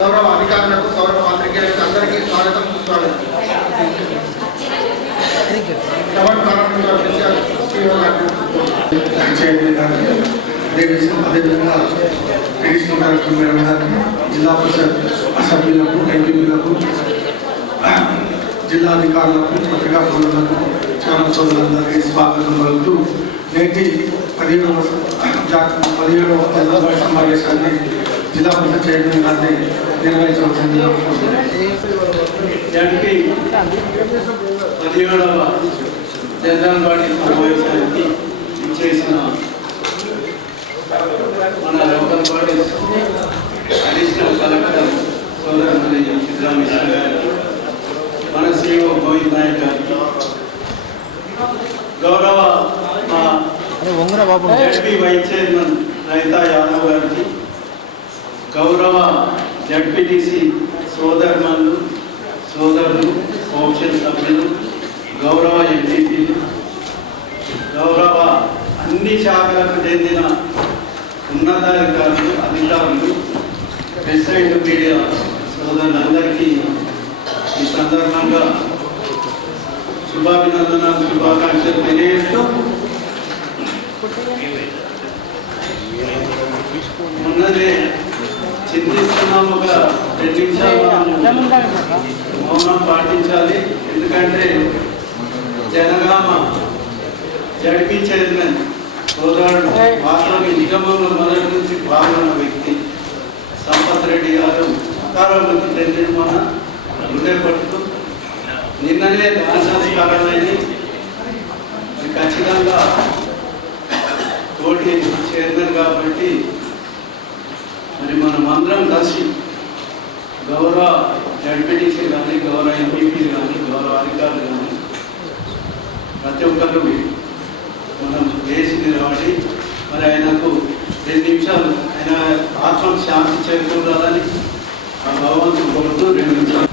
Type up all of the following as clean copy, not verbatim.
గౌరవ అధికారులకు గౌరవ పాత్రికేయులకు అందరికీ స్వాగతం సుస్వాగతం. అదేవిధంగా ట్రెడిషనల్ డైరెక్టర్ మేడం గారికి, జిల్లా పరిషత్ సభ్యులకు, ఎంపీలకు, జిల్లా అధికారులకు, పత్రికా సోదరులకు, ఛానల్ సోదరులందరికీ స్వాగతం పలుకుతూ నేటి 17వ జనరల్ సమావేశాన్ని జిల్లా పరిషత్ చైర్మన్ గారిని నిర్వహించవలసిందిగా కోరుతున్నాను. 17వ జనరల్ బాడీ సమావేశానికి ఇచ్చేసిన మన లోకల్ బాడీస్ అడిషనల్ కలెక్టర్ సోదరుని సిద్ధరామేశ్వర గారికి, మన సిఇఓ గోవింద్ నాయక్ గారికి, గౌరవ ZP vice chairman Raitha Yadav గారికి, గౌరవ జడ్పీటీసీ సోదరులు కౌన్సిల్ సభ్యులు, గౌరవ ఎంపీపీలు, గౌరవ అన్ని శాఖలకు చెందిన ఉన్నతాధికారులు, అధికారులు, ప్రెసిడెంట్ మీడియా సోదరులందరికీ ఈ సందర్భంగా శుభాభినందనలు, శుభాకాంక్షలు తెలియజేస్తూ ఉన్నదే చింతిస్తున్నాముగా 2 నిమిషాలు మౌనం పాటించాలి. ఎందుకంటే జనగామ జడ్పీ చైర్మన్ సోదరుడు వాస్తవ నిగమంలో మొదటి నుంచి పాల్గొన్న వ్యక్తి సంపత్ రెడ్డి గారు అకారోగ్యంకి చెందిన మన గుండె పట్టుతూ నిన్ననే దాన సంస్కారాలైంది. ఖచ్చితంగా తోటి చైర్మన్ కాబట్టి మరి మనం అందరం కలిసి గౌరవ జడ్పీటీసీ కానీ, గౌరవ ఎంపీపీలు కానీ, గౌరవ అధికారులు కానీ ప్రతి ఒక్కరు మనం వేసి నిలబడి మరి ఆయనకు 2 నిమిషాలు ఆయన ఆత్మకు శాంతి చేకూరాలని ఆ భగవంతుడు కోరుతూ 2 నిమిషాలు.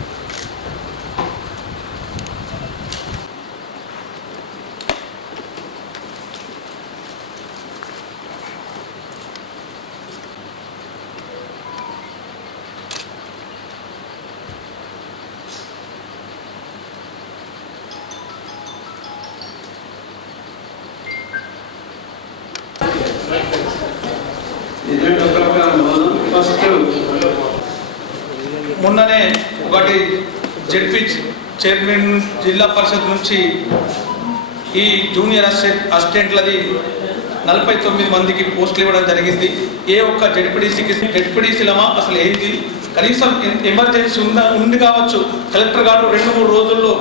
మొన్ననే ఒకటి జడ్పీ చైర్మన్ జిల్లా పరిషత్ నుంచి ఈ జూనియర్ అసిస్టెంట్లది 49 మందికి పోస్టులు ఇవ్వడం జరిగింది. ఏ ఒక్క జడ్పీటీసీలమా అసలు ఏంది, కనీసం ఎమర్జెన్సీ ఉంది కావచ్చు, కలెక్టర్ గారు 2-3 రోజుల్లో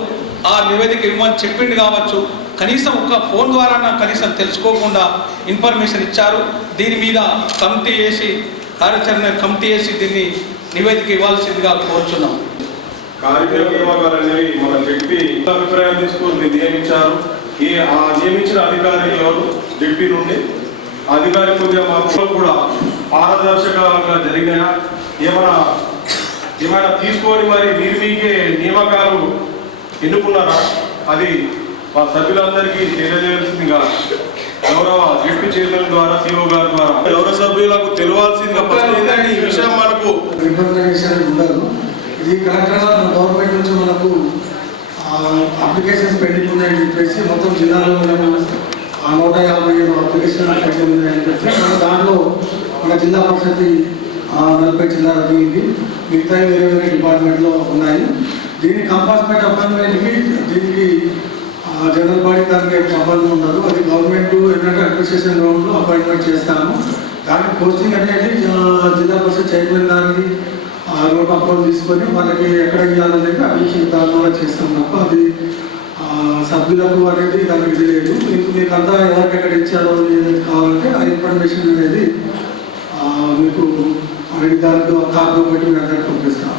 ఆ నివేదిక ఇవ్వమని చెప్పింది కావచ్చు, కనీసం ఒక ఫోన్ ద్వారా కనీసం తెలుసుకోకుండా ఇన్ఫర్మేషన్ ఇచ్చారు. దీని మీద కమిటీ వేసి కార్యాచరణ కమిటీ వేసి దీన్ని నివేదిక ఇవ్వాల్సిందిగా కోరుచున్నాం. కార్మిక నియామకాలు అనేవి మన జడ్పీ అభిప్రాయం తీసుకుని నియమించారు. నియమించిన అధికారి ఎవరు జడ్పీ నుండి అధికారి కొద్దిగా మాకు కూడా పారదర్శకంగా జరిగినాయా, ఏమైనా తీసుకొని మరి మీకే నియామకాలు ఎన్నుకున్నారా, అది మా సభ్యులందరికీ తెలియజేయాల్సిందిగా గౌరవ జడ్పీ చైర్మన్ ద్వారా, సిఓ గారి ద్వారా గౌరవ సభ్యులకు తెలియాల్సిందిగా ఈ విషయం మనకు ఉండదు. ఇది కలెక్టర్ గారు గవర్నమెంట్ నుంచి మనకు అప్లికేషన్స్ పెండింగ్ ఉన్నాయని చెప్పేసి మొత్తం జిల్లాలో మనకు 157 అప్లికేషన్ పెండింగ్ ఉన్నాయని చెప్పి దాంట్లో మన జిల్లా పరిషత్ 40 జిల్లా దీనికి మిగతా వేరే డిపార్ట్మెంట్లో ఉన్నాయి. దీని కంపార్ట్మెంట్ అపాయింట్మెంట్కి దీనికి జనరల్ బాడీ దానికి సంబంధం ఉండదు. అది గవర్నమెంట్ ఏంటంటే అడ్మినిస్ట్రేషన్ గ్రౌండ్లో అపాయింట్మెంట్ చేస్తాము. దానికి పోస్టింగ్ అనేది జిల్లా పరిషత్ చైర్మన్ గారికి నోట్ అప్లోడ్ తీసుకొని వాళ్ళకి ఎక్కడ ఇవ్వాలనేది అభిషేక్ దాని ద్వారా చేస్తాం తప్ప అది సభ్యులకు అనేది దానికి తెలియదు. మీకు అంతా ఎవరికి ఎక్కడ ఇచ్చారో ఏదైతే కావాలంటే ఆ ఇన్ఫర్మేషన్ అనేది మీకు అనేది దానికి కాపీ బట్టి మేము అందరికి పంపిస్తాం.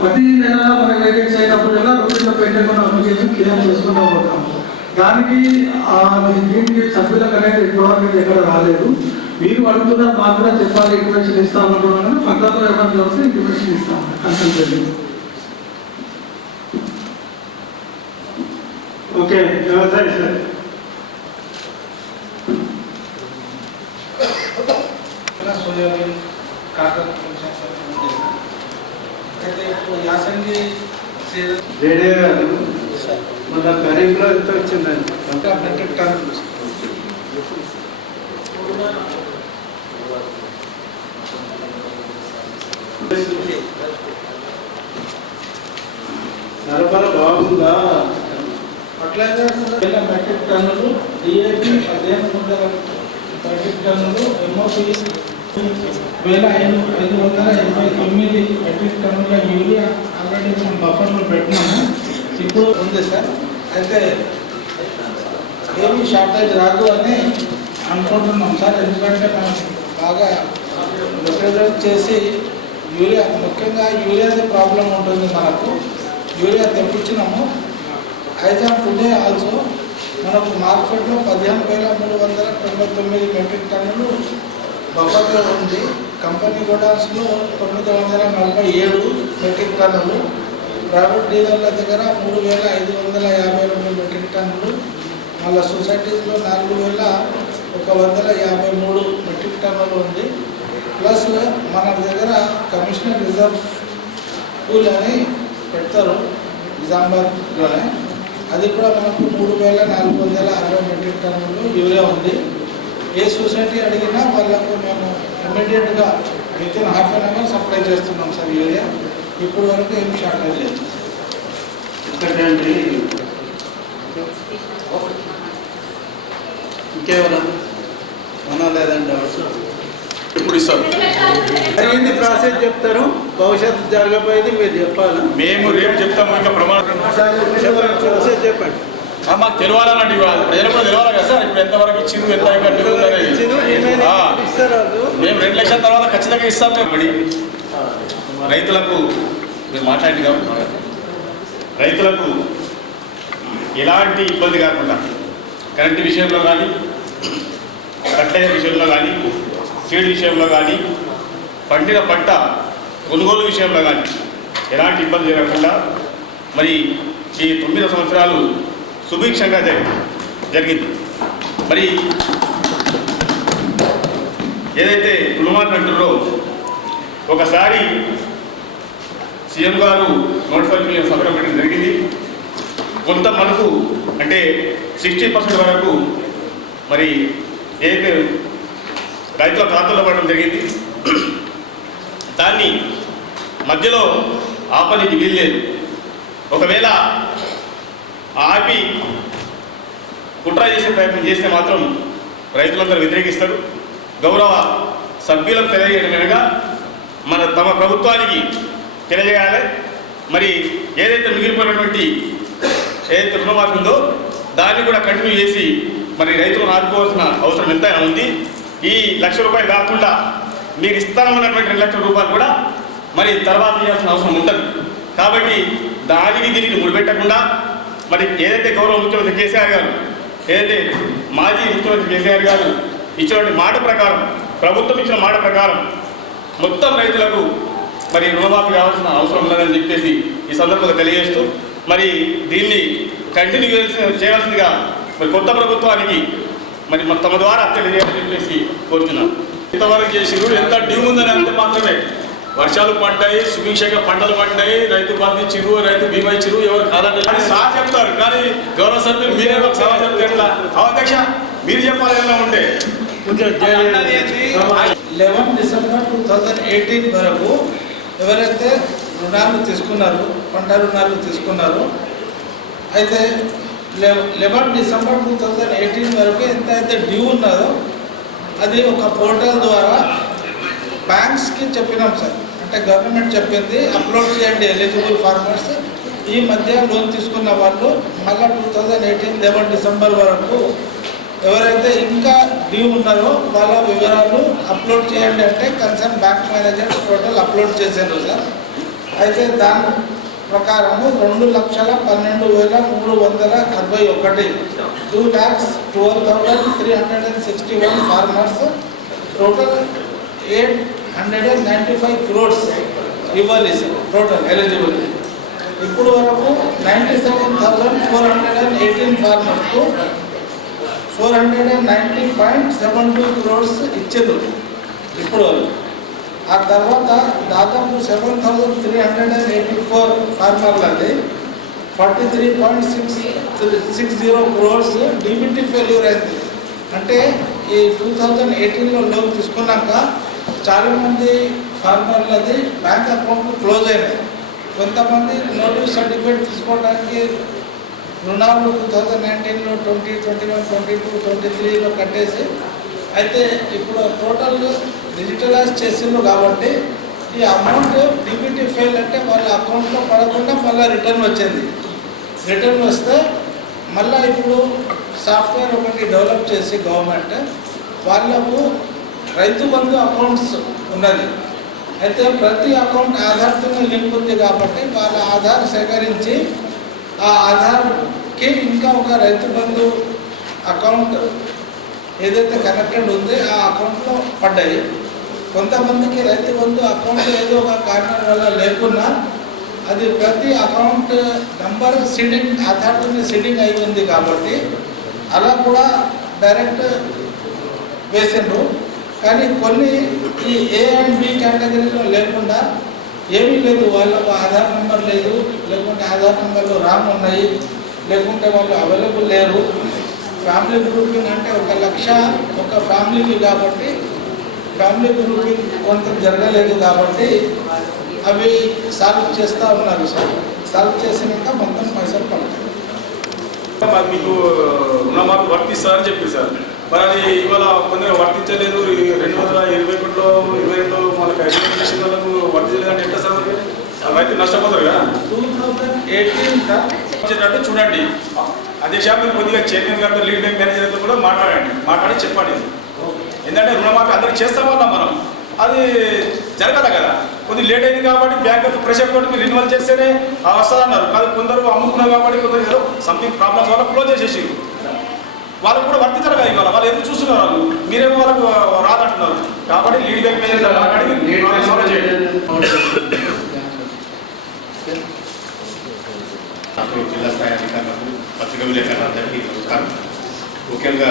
ప్రతి నెల మన వేకెన్సీ అయినప్పుడల్లా రొటీన్లో పెండింగ్ ఉన్న అప్లికేషన్ క్లియర్ చేసుకుంటూ పోతాం. దానికి దీనికి సభ్యులకు అనేది ఇన్ఫర్మేషన్ ఎక్కడ రాలేదు. మీరు అడుగుతున్నారు, మాకు కూడా చెప్పాలి, ఇన్ఫర్మేషన్ ఇస్తామంటున్నాను. పక్కతో ఏమైనా వస్తే ఇన్ఫర్మేషన్ ఇస్తాము. కన్సల్టెంట్ ఓకే సరే సార్. సోయాబీన్ కాటన్ అయితే ఇప్పుడు యాసంగి రెడీ గారు మన ఖరీఫ్లో ఎంత వచ్చిందండి? మెట్రిక్ టన్నులు సరఫరా బాగుందా? అట్లయితే మెట్రిక్ టన్నులు డిఏపి 1500 మెట్రిక్ టన్నులు ఎంఓపి 1589 మెట్రిక్ టన్నుల యూరియా ఆల్రెడీ మనం బఫర్లో పెట్టినాము. ఇప్పుడు ఉంది సార్. అయితే ఏమీ షార్టేజ్ రాదు అని అనుకుంటున్నాం సార్. ఎందుకంటే మనం బాగా రిప్రజెంట్ చేసి యూరియా, ముఖ్యంగా యూరియాది ప్రాబ్లం ఉంటుంది మనకు. యూరియా తెప్పించినాము. ఐజామ్ టుడే ఆల్సో మనకు మార్కెట్లో 15,399 మెట్రిక్ టన్నులు బఫర్లో ఉంది. కంపెనీ గోడౌన్స్లో 947 మెట్రిక్ టన్నులు, ప్రైవేట్ డీలర్ల దగ్గర 3,552 మెట్రిక్ టన్నులు, మళ్ళీ సొసైటీస్లో 4,153 మెట్రిక్ టన్నులు ఉంది. ప్లస్ మన దగ్గర కమిషనర్ రిజర్వ్ పూల్ అని పెడతారు నిజామాబాద్లోనే, అది కూడా మనకు 3,460 మెట్రిక్ టన్నులు యూరియా ఉంది. ఏ సొసైటీ అడిగినా వాళ్ళకు మేము ఇమ్మీడియట్గా within half an hour supply చేస్తున్నాం సార్ యూరియా. ఇప్పుడు వరకు ఏం షార్టేజ్ లేదు. ఒకటండి, ఇంకేమైనా అవునా లేదండి? ఇప్పుడు ఇస్తారు. ఏంటి ప్రాసెస్ చెప్తారు, భవిష్యత్తు జరగబోయేది మీరు చెప్పాలా? మేము రేపు చెప్తాము. ఇంకా ప్రమాణం ప్రాసెస్ చెప్పండి. మాకు తెలియాలన్నట్టు ప్రజలు కూడా తెలియాలి కదా సార్. ఇప్పుడు ఎంతవరకు ఇచ్చింది, ఎంత మేము 2 లక్షల తర్వాత ఖచ్చితంగా ఇస్తాం. మేము రైతులకు మీరు మాట్లాడింది కాబట్టి రైతులకు ఎలాంటి ఇబ్బంది కాకుండా కరెంటు విషయంలో కానీ, ఫర్టిలైజర్ విషయంలో కానీ, సీడ్ విషయంలో కానీ, పండిన పంట కొనుగోలు విషయంలో కానీ ఎలాంటి ఇబ్బంది జరగకుండా మరి ఈ 9 సంవత్సరాలు సుభిక్షంగా జరిగింది. మరి ఏదైతే రుణమాఫీ అంటున్నారో, ఒకసారి సీఎం గారు నోటిఫికేషన్ సంతకం పెట్టడం జరిగింది. కొంత మనకు అంటే 60% వరకు మరి ఏదైతే రైతుల ఖాతాలో పడడం జరిగింది, దాన్ని మధ్యలో ఆపనికి వీల్లేదు. ఒకవేళ ఆపి కుట్ర చేసే ప్రయత్నం చేస్తే మాత్రం రైతులందరూ వ్యతిరేకిస్తారు. గౌరవ సభ్యులకు తెలియజేయడమేగా తమ ప్రభుత్వానికి తెలియజేయాలి. మరి ఏదైతే మిగిలిపోయినటువంటి ఏదైతే రుణమాఫీ ఉందో దాన్ని కూడా కంటిన్యూ చేసి మరి రైతులను ఆదుకోవాల్సిన అవసరం ఎంతైనా ఉంది. ఈ ₹1,00,000 కాకుండా మీరు ఇస్తామన్నటువంటి ₹2,00,000 కూడా మరి తర్వాత ఇవ్వాల్సిన అవసరం ఉంటుంది. కాబట్టి దానికి దీనికి ముడిపెట్టకుండా మరి ఏదైతే గౌరవ ముఖ్యమంత్రి కేసీఆర్ గారు, ఏదైతే మాజీ ముఖ్యమంత్రి కేసీఆర్ గారు ఇచ్చినటువంటి మాట ప్రకారం, ప్రభుత్వం ఇచ్చిన మాట ప్రకారం మొత్తం రైతులకు మరి రుణమాఫీ కావాల్సిన అవసరం ఉన్నదని చెప్పేసి ఈ సందర్భంగా తెలియజేస్తూ మరి దీన్ని కంటిన్యూ చేయాల్సిందిగా మరి కొత్త ప్రభుత్వానికి మరి తమ ద్వారా తెలియజేయాలని చెప్పేసి కోరుతున్నాను. ఇంతవరకు చేసిరు ఎంత డ్యూ ఉందని అంతే మాత్రమే. వర్షాలు పడ్డాయి, సుభిక్షంగా పంటలు పడ్డాయి, రైతు బంధు ఇచ్చిరు, రైతు బీమా ఇచ్చిరు, ఎవరు కాదండి అని సార్ చెప్తారు. కానీ గౌరవ సభ్యులు మీరే ఒక సభ చెప్తే ఎట్లా? అధ్యక్ష మీరు చెప్పాలి ఏమైనా ఉంటే. 11 డిసెంబర్ 2018 వరకు ఎవరైతే రుణాలు తీసుకున్నారు, పంట రుణాలు తీసుకున్నారు, అయితే 11 డిసెంబర్ 2018 వరకు ఎంత అయితే డ్యూ ఉన్నదో అది ఒక పోర్టల్ ద్వారా బ్యాంక్స్కి చెప్పినాం సార్. అంటే గవర్నమెంట్ చెప్పింది అప్లోడ్ చేయండి ఎలిజిబుల్ ఫార్మర్స్. ఈ మధ్య లోన్ తీసుకున్న వాళ్ళు మళ్ళీ 2018 11 డిసెంబర్ వరకు ఎవరైతే ఇంకా డ్యూ ఉన్నారో వాళ్ళ వివరాలు అప్లోడ్ చేయండి అంటే concern bank managers portal upload చేశారు సార్. అయితే దాని ప్రకారము 2,12,361 2,12,361 ఫార్మర్స్ టోటల్ 895 crores ఇవ్వాలి సార్ టోటల్ ఎలిజిబుల్. ఇప్పుడు వరకు 97,418 ఫార్మర్స్కు 490.72 crores ఇచ్చారు ఇప్పుడు వరకు. ఆ తర్వాత దాదాపు 7,384 ఫార్మర్లది 43.60 crores డీబీటీ ఫెయిల్యూర్ అయింది. అంటే ఈ 2018లో లోన్ తీసుకున్నాక చాలామంది ఫార్మర్లది బ్యాంక్ అకౌంట్లు క్లోజ్ అయినాయి. కొంతమంది నోటీస్ సర్టిఫికేట్ తీసుకోవడానికి రుణాలు 2019లో 20, 21, 22, 23లో కట్టేసి అయితే ఇప్పుడు టోటల్ డిజిటలైజ్ చేసిండ్రు కాబట్టి ఈ అమౌంట్ డీబీటీ ఫెయిల్ అంటే వాళ్ళ అకౌంట్లో పడకుండా మళ్ళీ రిటర్న్ వచ్చింది. రిటర్న్ వస్తే మళ్ళీ ఇప్పుడు సాఫ్ట్వేర్ ఒకటి డెవలప్ చేసి గవర్నమెంట్ వాళ్ళకు రైతు బంధు అకౌంట్స్ ఉన్నది. అయితే ప్రతి అకౌంట్ ఆధార్తో లింక్ ఉంది కాబట్టి వాళ్ళ ఆధార్ సేకరించి ఆ ఆధార్కి ఇంకా ఒక రైతు బంధు అకౌంట్ ఏదైతే కనెక్టెడ్ ఉందో ఆ అకౌంట్లో పడ్డాయి. కొంతమందికి రైతు బంధు అకౌంట్ ఏదో ఒక కారణం వల్ల లేకున్నా అది ప్రతి అకౌంట్ నంబర్ సీడింగ్ ఆధార్తో సీడింగ్ అయి ఉంది కాబట్టి అలా కూడా డైరెక్ట్ వేసిండ్రు. కానీ కొన్ని ఈ ఏ అండ్ బి కేటగిరీలో లేకుండా ఏమీ లేదు, వాళ్ళకు ఆధార్ నెంబర్ లేదు, లేకుంటే ఆధార్ నెంబర్లు రాంగ్ ఉన్నాయి, లేకుంటే వాళ్ళు అవైలబుల్ లేరు. ఫ్యామిలీ గ్రూపింగ్ అంటే 1,00,000 ఒక ఫ్యామిలీకి కాబట్టి ఫ్యామిలీ గ్రూపింగ్ కొంత జరగలేదు కాబట్టి అవి సాల్వ్ చేస్తూ ఉన్నారు. సాల్వ్ చేసినాక మొత్తం పైసలు పడతాయి. మీకు రుణమాఫీ వర్తిస్తారని చెప్పి సార్, మరి అది ఇవాళ కొందరు వర్తించలేదు. 2021లో 22లో మనకు ఎడ్యుకేషన్ వాళ్ళకు వర్తించలేదంటే ఎట్లా సార్? రైతు నష్టపోతారు కదా. 2018 చూడండి, అధ్యక్ష మీరు కొద్దిగా చైర్మన్ గారితో లీడ్ బ్యాంక్ మేనేజర్తో కూడా మాట్లాడి చెప్పండి. ఎందుకంటే రుణమాఫీ అందరికి చేస్తాం వల్ల మనం అది జరగదు కదా. కొద్దిగా లేట్ అయింది కాబట్టి బ్యాంక్ ప్రెషర్ తోటి మీరు రిన్యూవల్ చేస్తేనే వస్తుంది అన్నారు. కాదు కొందరు అమ్ముకున్నారు కాబట్టి కొందరు ఏదో సంథింగ్ ప్రాబ్లమ్స్ వల్ల క్లోజ్ చేసేసి వాళ్ళకు కూడా వర్తించారు కదా. ఇవాళ వాళ్ళు ఎందుకు చూస్తున్నారు, వాళ్ళు మీరేమో వాళ్ళకు రాదంటున్నారు. కాబట్టి లీడ్ బ్యాంక్ మేనేజర్ మాట్లాడి సాల్వ్ చేయండి. జిల్లా స్థాయి అధికారులకు, పత్రికా విలేకరులందరికీ నమస్కారం. ముఖ్యంగా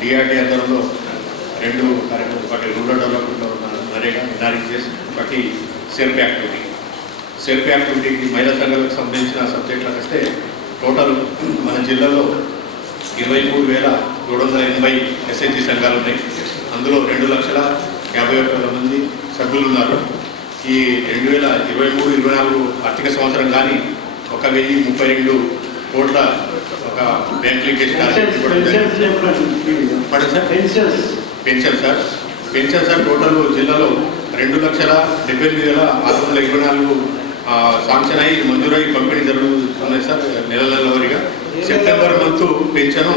డిఆర్డీ ఆధ్వర్యంలో 2 కార్యక్రమాలు, ఒకటి రూరల్ డెవలప్మెంట్లో ఉన్న నరేగా ఎన్ఆర్ఈజీఎస్, ఒకటి సెల్ఫ్ యాక్టివిటీ. సెల్ఫ్ యాక్టివిటీకి మహిళా సంఘాలకు సంబంధించిన సబ్జెక్టులకు వస్తే టోటల్ మన జిల్లాలో 23,780 ఎస్హెచ్జి సంఘాలు ఉన్నాయి. అందులో 2,51,000 మంది సభ్యులు ఉన్నారు. ఈ 2023-24 ఆర్థిక సంవత్సరం కానీ 1,032 కోట్ల ఒక bank linkage pension sir total జిల్లాలో 2,78,624 శాంక్షన్ అయ్యి మంజూరై పంపిణీ జరుగుతున్నాయి సార్. నెల వారీగా September month pension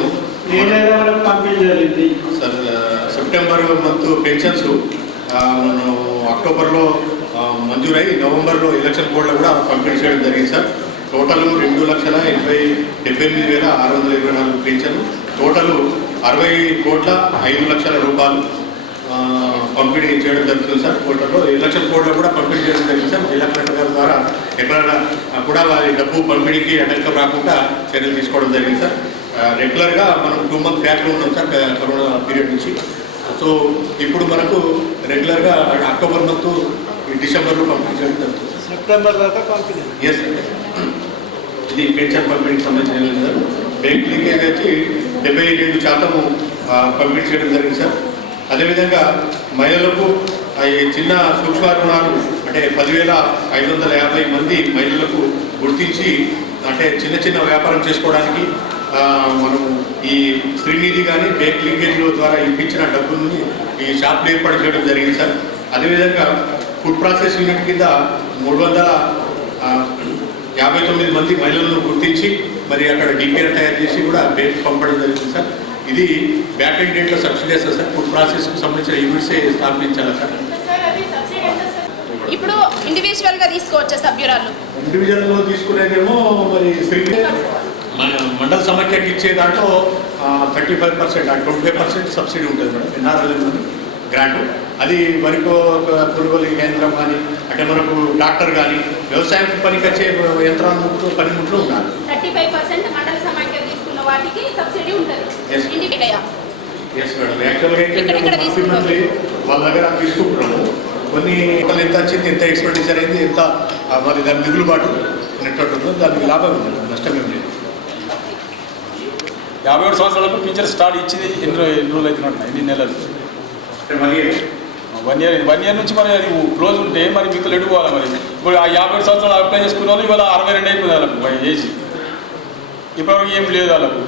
sir, September month pensions అక్టోబర్లో మంజూరై నవంబర్లో ఎలక్షన్ కోడ్లో కూడా పంపిణీ చేయడం జరిగింది సార్. టోటల్ 2,78,624 పెన్షన్, టోటల్ 60,05,00,000 రూపాయలు పంపిణీ చేయడం జరుగుతుంది సార్. కోట్లలో ఎలక్షన్ కోడ్లో కూడా పంపిణీ చేయడం జరిగింది సార్. జిల్లా కలెక్టర్ గారి ద్వారా ఎక్కడైనా కూడా వారి డబ్బు పంపిణీకి అడ్డంకం రాకుండా చర్యలు తీసుకోవడం జరిగింది సార్. రెగ్యులర్గా మనం 2 మంత్ బ్యాక్లో ఉన్నాం సార్ కరోనా పీరియడ్ నుంచి. సో ఇప్పుడు మనకు రెగ్యులర్గా అక్టోబర్ మంత్ డిసెంబర్లో పంపిణీ చేయడం జరుగుతుంది. సెప్టెంబర్ దాకా పంపిణీ. ఎస్, ఇది పెన్షన్ పంపిణీకి సంబంధించిన సార్. బ్యాంక్ లింకేజ్ వచ్చి 72% పంపిణీ చేయడం జరిగింది సార్. అదేవిధంగా మహిళలకు చిన్న సూక్ష్మ రుణాలు అంటే 10,550 మంది మహిళలకు గుర్తించి అంటే చిన్న వ్యాపారం చేసుకోవడానికి మనం ఈ శ్రీనిధి కానీ బ్యాంక్ లింకేజ్ ద్వారా ఇప్పించిన డబ్బుల్ని ఈ షాప్లు ఏర్పాటు చేయడం జరిగింది సార్. అదేవిధంగా ఫుడ్ ప్రాసెస్ యూనిట్ కింద 359 మంది మహిళలను గుర్తించి మరి అక్కడ డిపిఆర్ తయారు చేసి కూడా బ్యాంక్ పంపడం జరిగింది సార్. ఇది బ్యాక్ ఎండ్ డేట్లో సబ్సిడీ వస్తుంది సార్. ఫుడ్ ప్రాసెస్కి సంబంధించిన యూనిట్సే స్థాపించాలి సార్. ఇప్పుడు ఇండివిజువల్గా తీసుకోవచ్చా సభ్యురాలు? ఇండివిజువల్లో తీసుకునేదేమో మరి మన మండల సమాఖ్యకి ఇచ్చే దాంట్లో 35%, 25% సబ్సిడీ ఉంటుంది మేడం. NRL grant. అది వరికో కొనుగోలు కేంద్రం కానీ అంటే మనకు డాక్టర్ కానీ వ్యవసాయం పనికి వచ్చే యంత్రాలు పనిముట్లు ఉండాలి. 35% మండల సమాఖ్య తీసుకున్న వాటికి సబ్సిడీ ఉంటుంది. Yes. ఇండివిజువల్గా ఎస్ మేడం, యాక్చువల్గా ఏంటంటే వాళ్ళ దగ్గర తీసుకుంటున్నాము. కొన్ని ఎంత వచ్చింది, ఎంత ఎక్స్పెండిచర్ అయింది, ఎంత మరి దాని మిగులుబాటు నెట్వర్క్ ఉందో దానికి లాభం ఉంది, నష్టం ఏం లేదు. 57 సంవత్సరాలకు పింఛన్ స్టార్ట్ ఇచ్చింది ఎన్ని రోజులు అవుతున్నట్టు, ఎన్ని నెలలు? 1 ఇయర్ నుంచి మరి అది క్లోజ్ ఉంటే మరి మీకు ఎడుకోవాలి. మరి ఇప్పుడు ఆ 57 సంవత్సరాలు అప్లై చేసుకున్న వాళ్ళు ఇవాళ 62 అయిపోయింది వాళ్ళకు ఏజ్. ఇప్పటివరకు ఏం లేదు వాళ్ళకు.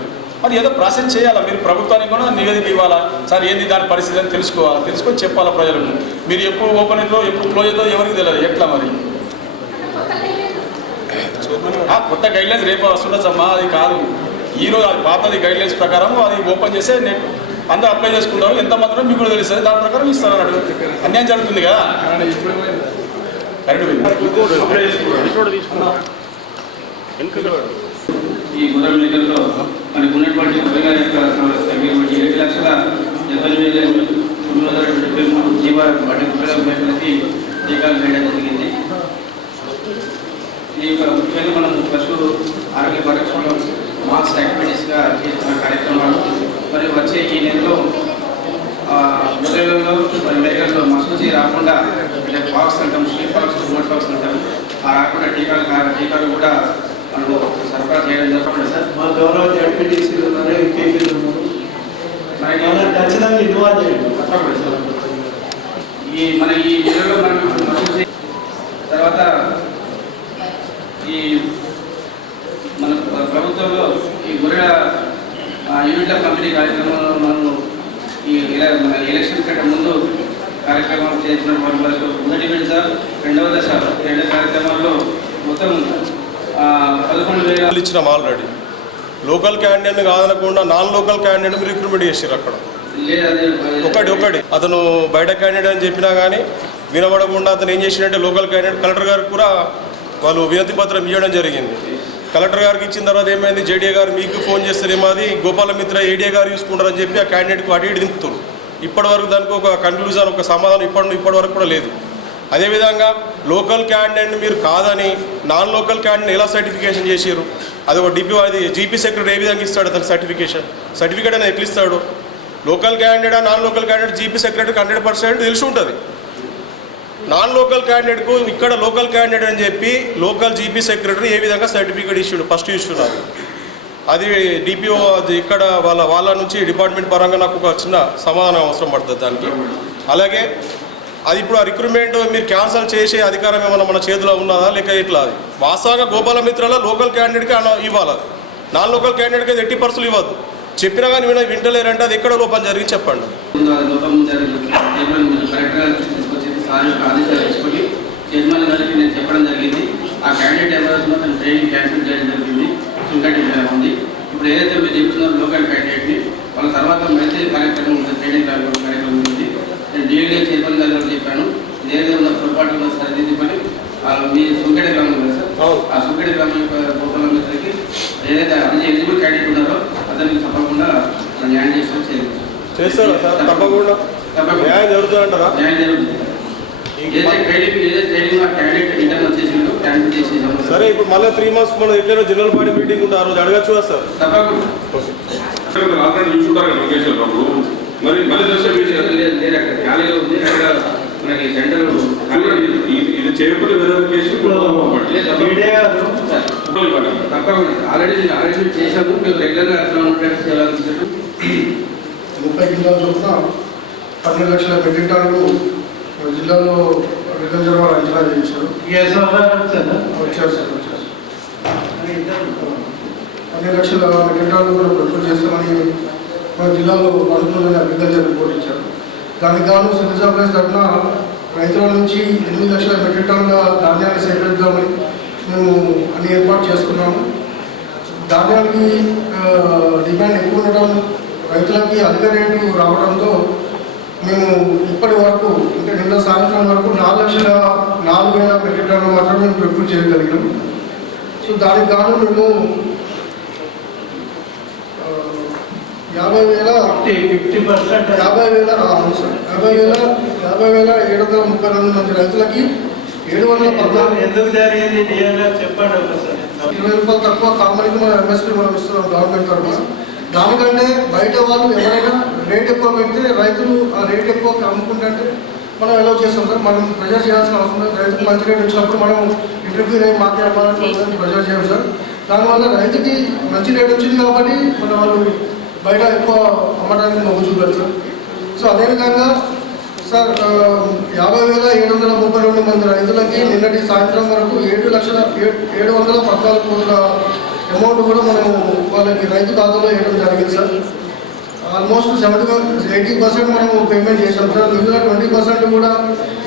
మరి ఏదో ప్రాసెస్ చేయాలా, మీరు ప్రభుత్వానికి కూడా నివేదిక ఇవ్వాలా, సార్ ఏంది దాని పరిస్థితి అని తెలుసుకోవాలి, తెలుసుకొని చెప్పాలా ప్రజలకు. మీరు ఎప్పుడు ఓపెన్ అవుతుందో ఎప్పుడు క్లోజ్ అవుతుందో ఎవరికి తెలియదు, ఎట్లా మరి కొత్త గైడ్లైన్స్ రేపు వస్తుండొచ్చమ్మా, అది కాదు ఈరోజు అది పాతది గైడ్లైన్స్ ప్రకారం అది ఓపెన్ చేస్తే నెట్ అందరూ అప్లై చేసుకుంటారు, ఎంతమంది మీకు కూడా తెలుస్తుంది, దాని ప్రకారం ఇస్తారు అన్నాడు. అన్యాయం జరుగుతుంది కదా. ఈ మొదటి ఎన్నికల్లో మనకు ఉన్నటువంటి తెలంగాణ యొక్క 7,80,973 జీవాలకు వాటి ఉపయోగపడి టీకాలు వేయడం జరిగింది. ఈ యొక్క ముఖ్యంగా మనం పశు ఆరోగ్య పరిరక్షణలో మాస్ యాక్టివిటీస్గా చేస్తున్న కార్యక్రమాలు మరి వచ్చే ఈ నెలలో మొదలలో మరి మేకల్లో మసూచి రాకుండా పాక్స్ అంటాం, స్ట్రీట్ పాక్స్, గోట్ పాక్స్ అంటాం, ఆ రాకుండా టీకాలు కూడా మనము సరఫరా చేయడం జరుగుతుంది సార్. మా గౌరవ జడ్పీటీసీలు ఉన్నారు, ఎంపీలు ఉన్నారు, ఖచ్చితంగా ఇన్వాల్వ్ చేయండి. ఈ మన ఈ నెలలో మనం మసూచి తర్వాత ఈ మన ప్రభుత్వంలో ఈ గొర్రెల యూనిట్ల పంపిణీ కార్యక్రమంలో మనం మన ఎలక్షన్ కంటే ముందు కార్యక్రమం చేసినటువంటి వరకు మొదటి విడత, రెండవ దశ, రెండు కార్యక్రమాల్లో మొత్తం 11,000 ఇచ్చినాం ఆల్రెడీ. లోకల్ క్యాండిడేట్ కాదనకుండా నాన్ లోకల్ క్యాండిడేట్ రిక్రూట్మెంట్ చేసారు అక్కడ. ఒకటి అతను బయట క్యాండిడేట్ అని చెప్పినా కానీ వినబడకుండా అతను ఏం చేసినట్టే లోకల్ క్యాండిడేట్ కలెక్టర్ గారికి కూడా వాళ్ళు వినతి పత్రం ఇవ్వడం జరిగింది. కలెక్టర్ గారికి ఇచ్చిన తర్వాత ఏమైంది, జేడీఏ గారు మీకు ఫోన్ చేస్తారేమో, అది గోపాలమిత్ర ఏడీఏ గారు చూసుకుంటారని చెప్పి ఆ క్యాండిడేట్కి అటు ఇటు దింపుతారు. ఇప్పటివరకు దానికి ఒక కన్క్లూజన్, ఒక సమాధానం ఇప్పటివరకు కూడా లేదు. అదేవిధంగా లోకల్ క్యాండిడేట్ మీరు కాదని నాన్ లోకల్ క్యాండిడేట్ ఎలా సర్టిఫికేషన్ చేసారు, అది ఒక జీపీ సెక్రటరీ ఏ విధంగా ఇస్తాడు అతనికి సర్టిఫికేట్ అనేది ఎట్లా ఇస్తాడు? Local candidate non local candidate GP సెక్రటరీకి 100% తెలిసి ఉంటుంది. నాన్ లోకల్ క్యాండిడేట్కు ఇక్కడ లోకల్ క్యాండిడేట్ అని చెప్పి లోకల్ జీపీ సెక్రటరీ ఏ విధంగా సర్టిఫికేట్ ఫస్ట్ ఇస్తున్నారు. అది డిపిఓ అది ఇక్కడ వాళ్ళ నుంచి డిపార్ట్మెంట్ పరంగా నాకు ఒక చిన్న సమాధానం అవసరం పడుతుంది దానికి. అలాగే అది ఇప్పుడు ఆ రిక్రూట్మెంట్ మీరు క్యాన్సల్ చేసే అధికారం ఏమన్నా మన చేతిలో ఉన్నదా లేక ఇట్లా? అది వాస్తవంగా గోపాలమిత్రలో లోకల్ క్యాండిడేట్కి ఇవ్వాలి, అది నాన్ లోకల్ క్యాండిడేట్కి అది 80% ఇవ్వద్దు. చెప్పినా కానీ వింటలేరంటే అది ఎక్కడ లోపం జరిగి చెప్పండి. ఆదేశాలు తీసుకొని చైర్మన్ గారికి నేను చెప్పడం జరిగింది. ఆ క్యాండిడేట్ ఎవరైనా తన ట్రైనింగ్ క్యాన్సిల్ చేయడం జరిగింది. సుంకటి ఉంది. ఇప్పుడు ఏదైతే మీరు చెప్తున్నారో లోకల్ క్యాండిడేట్ని వాళ్ళ తర్వాత మంచి కార్యక్రమం ఉంటుంది, ట్రైనింగ్ కార్యక్రమం ఉంటుంది. నేను డిఎల్ఏ చైర్మన్ గారు చెప్పాను, ఏదైతే ఉన్న పొరపాటు ఉన్న సరిదిద్దుకొని మీ సుంకటి గ్రామం కదా సార్, ఆ సుంకటి గ్రామం యొక్క గోపాలమిత్రకి ఏదైతే అది ఎలిజిబుల్ క్యాండిడేట్ ఉన్నారో అతనికి తప్పకుండా న్యాయం చేస్తారు సార్. తప్పకుండా న్యాయం జరుగుతుంది అంటారా? న్యాయం జరుగుతుంది. సరే, ఇప్పుడు మళ్ళీ 3 months మనం ఎట్లైనా జనరల్ బాడీ మీటింగ్ ఉంటుంది, ఆ రోజు అడగచ్చు కదా సార్? ఇది చేయకపోతే ఆల్రెడీ చేసాము. రెగ్యులర్గా 30 కిలోల చొప్పున 12 లక్షల మెట్రిక్ టన్నులు జిల్లాలో అగ్రికల్చర్ వాళ్ళు అంచనా చేయించారు. వచ్చారు సార్, 12 లక్షల మెట్రిక్ టన్నులు కూడా ప్రపోజ్ చేస్తామని మన జిల్లాలో పడుతుందని అగ్రికల్చర్ రిపోర్ట్ ఇచ్చారు. దానికి గాను సివిల్ సప్లైస్ తరఫున రైతుల నుంచి 8 లక్షల మెట్రిక్ టన్నుల ధాన్యాన్ని సేకరిద్దామని మేము అన్ని ఏర్పాటు చేసుకున్నాము. ధాన్యానికి డిమాండ్ ఎక్కువ ఉండటం, రైతులకి అధిక రేటు రావడంతో మేము ఇప్పటి వరకు అంటే నిన్న సాయంత్రం వరకు 4,04,000 మెట్రిక్ టన్నులు మాత్రం మేము ప్రొక్యూర్ చేయగలిగినాం. సో దానికి గాను మేము 50,000 అవును సార్, 50,732 మంది రైతులకి 714 ఎందుకు జరిగింది చెప్పండి ఒకసారి. 20 రూపాయలు తక్కువ కామన్కి మనం ఎంఎస్పీ మనం ఇస్తున్నాం గవర్నమెంట్ తరఫున. దానికంటే బయట వాళ్ళు ఎవరైనా రేట్ ఎక్కువ పెడితే రైతులు ఆ రేట్ ఎక్కువ అమ్ముకుంటే మనం ఎలా చేస్తాం సార్. మనం ప్రెజర్ చేయాల్సిన అవసరం లేదు. రైతుకు మంచి రేట్ వచ్చినప్పుడు మనం ఇంటర్వ్యూ అయ్యి మాకే అవ్వాలని ప్రెజర్ చేయం సార్. దానివల్ల రైతుకి మంచి రేట్ వచ్చింది కాబట్టి మన వాళ్ళు బయట ఎక్కువ అమ్మడానికి మొగ్గు చూపారు సార్. సో అదేవిధంగా సార్ 50,732 మంది రైతులకి నిన్నటి సాయంత్రం వరకు 7,714 కోట్ల అమౌంట్ కూడా మనం వాళ్ళకి రైతు ఖాతాలో వేయడం జరిగింది సార్. ఆల్మోస్ట్ 80% మనం పేమెంట్ చేసాం సార్. మిగిలిన 20% కూడా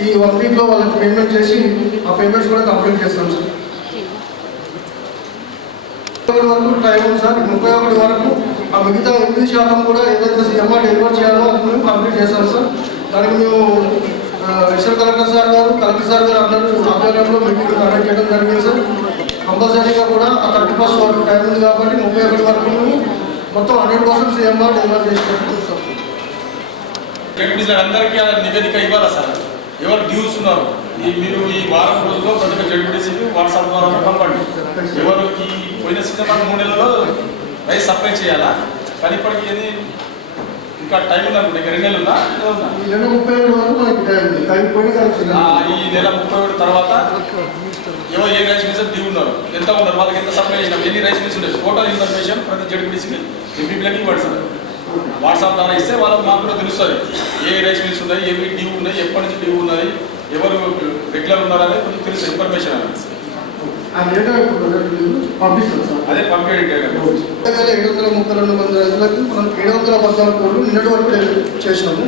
ఈ 1 వీక్లో వాళ్ళకి పేమెంట్ చేసి ఆ పేమెంట్స్ కూడా కంప్లీట్ చేస్తాం సార్. 31 వరకు టైం ఉంది సార్. 31 వరకు ఆ మిగతా 8% కూడా ఏదైతే సీఎంఆర్ డెలివర్ చేయాలో అది మేము కంప్లీట్ చేస్తాం సార్. దానికి మేము అడిషనల్ కలెక్టర్ సార్ గారు అందరూ ఆధ్వర్యంలో మీటింగ్ కండక్ట్ చేయడం జరిగింది సార్. కంపల్సరీగా కూడా ఆ 31 వరకు టైం ఉంది కాబట్టి 31 వరకు మేము మొత్తం 100% సీఎంఆర్ డెలివర్ చేసినట్టు చూస్తాం. అందరికీ నివేదిక ఇవ్వాలా సార్? ఎవరు డ్యూస్ ఉన్నారు మీరు ఈ వారం రోజుల్లో ప్రతి ఒక్క జడ్పీటీసీకి వాట్సాప్ ద్వారా పంపండి. ఎవరు ఈ పోయిన సీజన్ 3 నెలల్లో రైస్ సప్లై చేయాలా? కానీ ఇప్పటికి ఏది ఇంకా టైం ఉందనుకుంటే ఇంకా 2 నెలలు ఉందా? ఈ నెల 37 వరకు మనకి టైం ఈ నెల 37 తర్వాత ఎవరు ఏ రైస్ మిల్స్ డ్యూ ఉన్నారు, ఎంత ఉన్నారు, వాళ్ళకి ఎంత సప్లై చేసినాం, ఎన్ని రైస్ మిల్స్ ఉన్నాయి, టోటల్ ఇన్ఫర్మేషన్ ప్రతి జడ్పీటీసీకి ఎంపీలకి ఇవ్వండి సార్. వాట్సాప్ ద్వారా ఇస్తే వాళ్ళకి మాకు కూడా తెలుస్తుంది ఏ రైస్ మిల్స్ ఉన్నాయి, ఏవి డ్యూ ఉన్నాయి, ఎప్పటి నుంచి డ్యూ ఉన్నాయి, ఎవరు రెగ్యులర్ ఉన్నారనేది కొంచెం తెలుసు ఇన్ఫర్మేషన్ అనేది. పంపిస్తాం సార్. అదే పంపేయండి. 732 మంది రైతులకు మనం 714 కోట్లు నిన్నటి వరకు చేసినాము.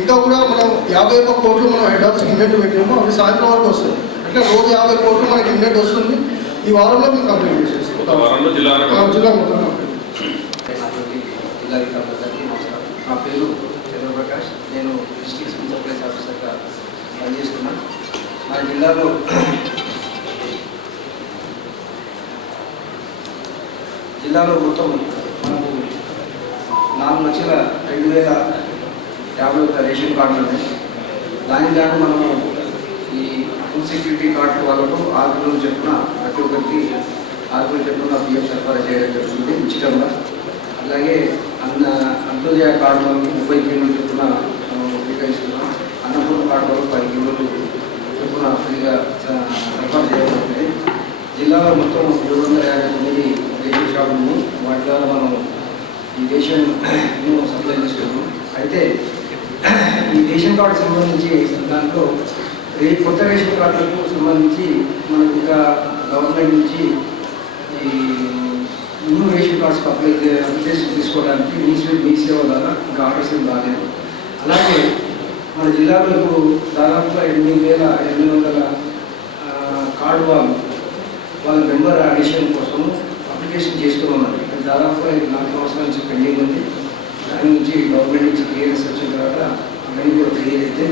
ఇంకా కూడా మనం 51 కోట్లు మనం హెడ్ ఆఫీస్ ఇన్వెంట్ పెట్టినాము. అవి సాయంత్రం వరకు వస్తుంది. అంటే రోజు 50 కోట్లు మనకి ఇన్వెంట్ వస్తుంది. ఈ వారంలో మేము కంప్లీట్ చేసేస్తాం. జిల్లా మొత్తం నా పేరు చంద్రప్రకాష్. నేను డిస్ట్రిక్ట్ సివిల్ సప్లైస్ ఆఫీసర్గా పనిచేస్తున్నాను. మా జిల్లాలో మొత్తం మనకు 4,02,050 రేషన్ కార్డులు ఉన్నాయి. దానికి గాను మనము ఈ ఫుడ్ సెక్యూరిటీ కార్డు వాళ్ళకు 6 కిలోలు చెప్పున ప్రతి ఒక్కరికి 6 కిలోలు చెప్పున బియ్యం సరఫరా చేయడం జరుగుతుంది ఉచితంగా. అలాగే అంత్యోదయ కార్డు వాళ్ళకి 30 కిలోలు చెప్పున స్వీకరిస్తున్నాం. అన్నపూర్ణ కార్డు వాళ్ళకు 10 కిలోలు చెప్పున ఫ్రీగా సరఫరా చేయబడుతుంది. జిల్లాలో మొత్తం 759 రేషన్ షాపులు వాటి ద్వారా మనం ఈ రేషన్ సప్లై చేస్తున్నాం. అయితే ఈ రేషన్ కార్డు సంబంధించి దాంట్లో కొత్త రేషన్ కార్డులకు సంబంధించి మనకు ఇంకా గవర్నమెంట్ నుంచి ఈ న్యూ రేషన్ కార్డ్స్ అప్లికేషన్ తీసుకోవడానికి మీ సేవ ద్వారా ఇంకా ఆర్డర్స్ రాలేదు. అలాగే మన జిల్లాలో ఇప్పుడు దాదాపుగా 8,800 కార్డు వాళ్ళ మెంబర్ అడిషన్ కోసం అప్లికేషన్ చేసుకున్నారు. దాదాపుగా 4 సంవత్సరాల నుంచి పెండింగ్ ఉంది. దాని నుంచి గవర్నమెంట్ నుంచి క్లియరెన్స్ వచ్చిన తర్వాత అవన్నీ కూడా క్లియర్ అయితే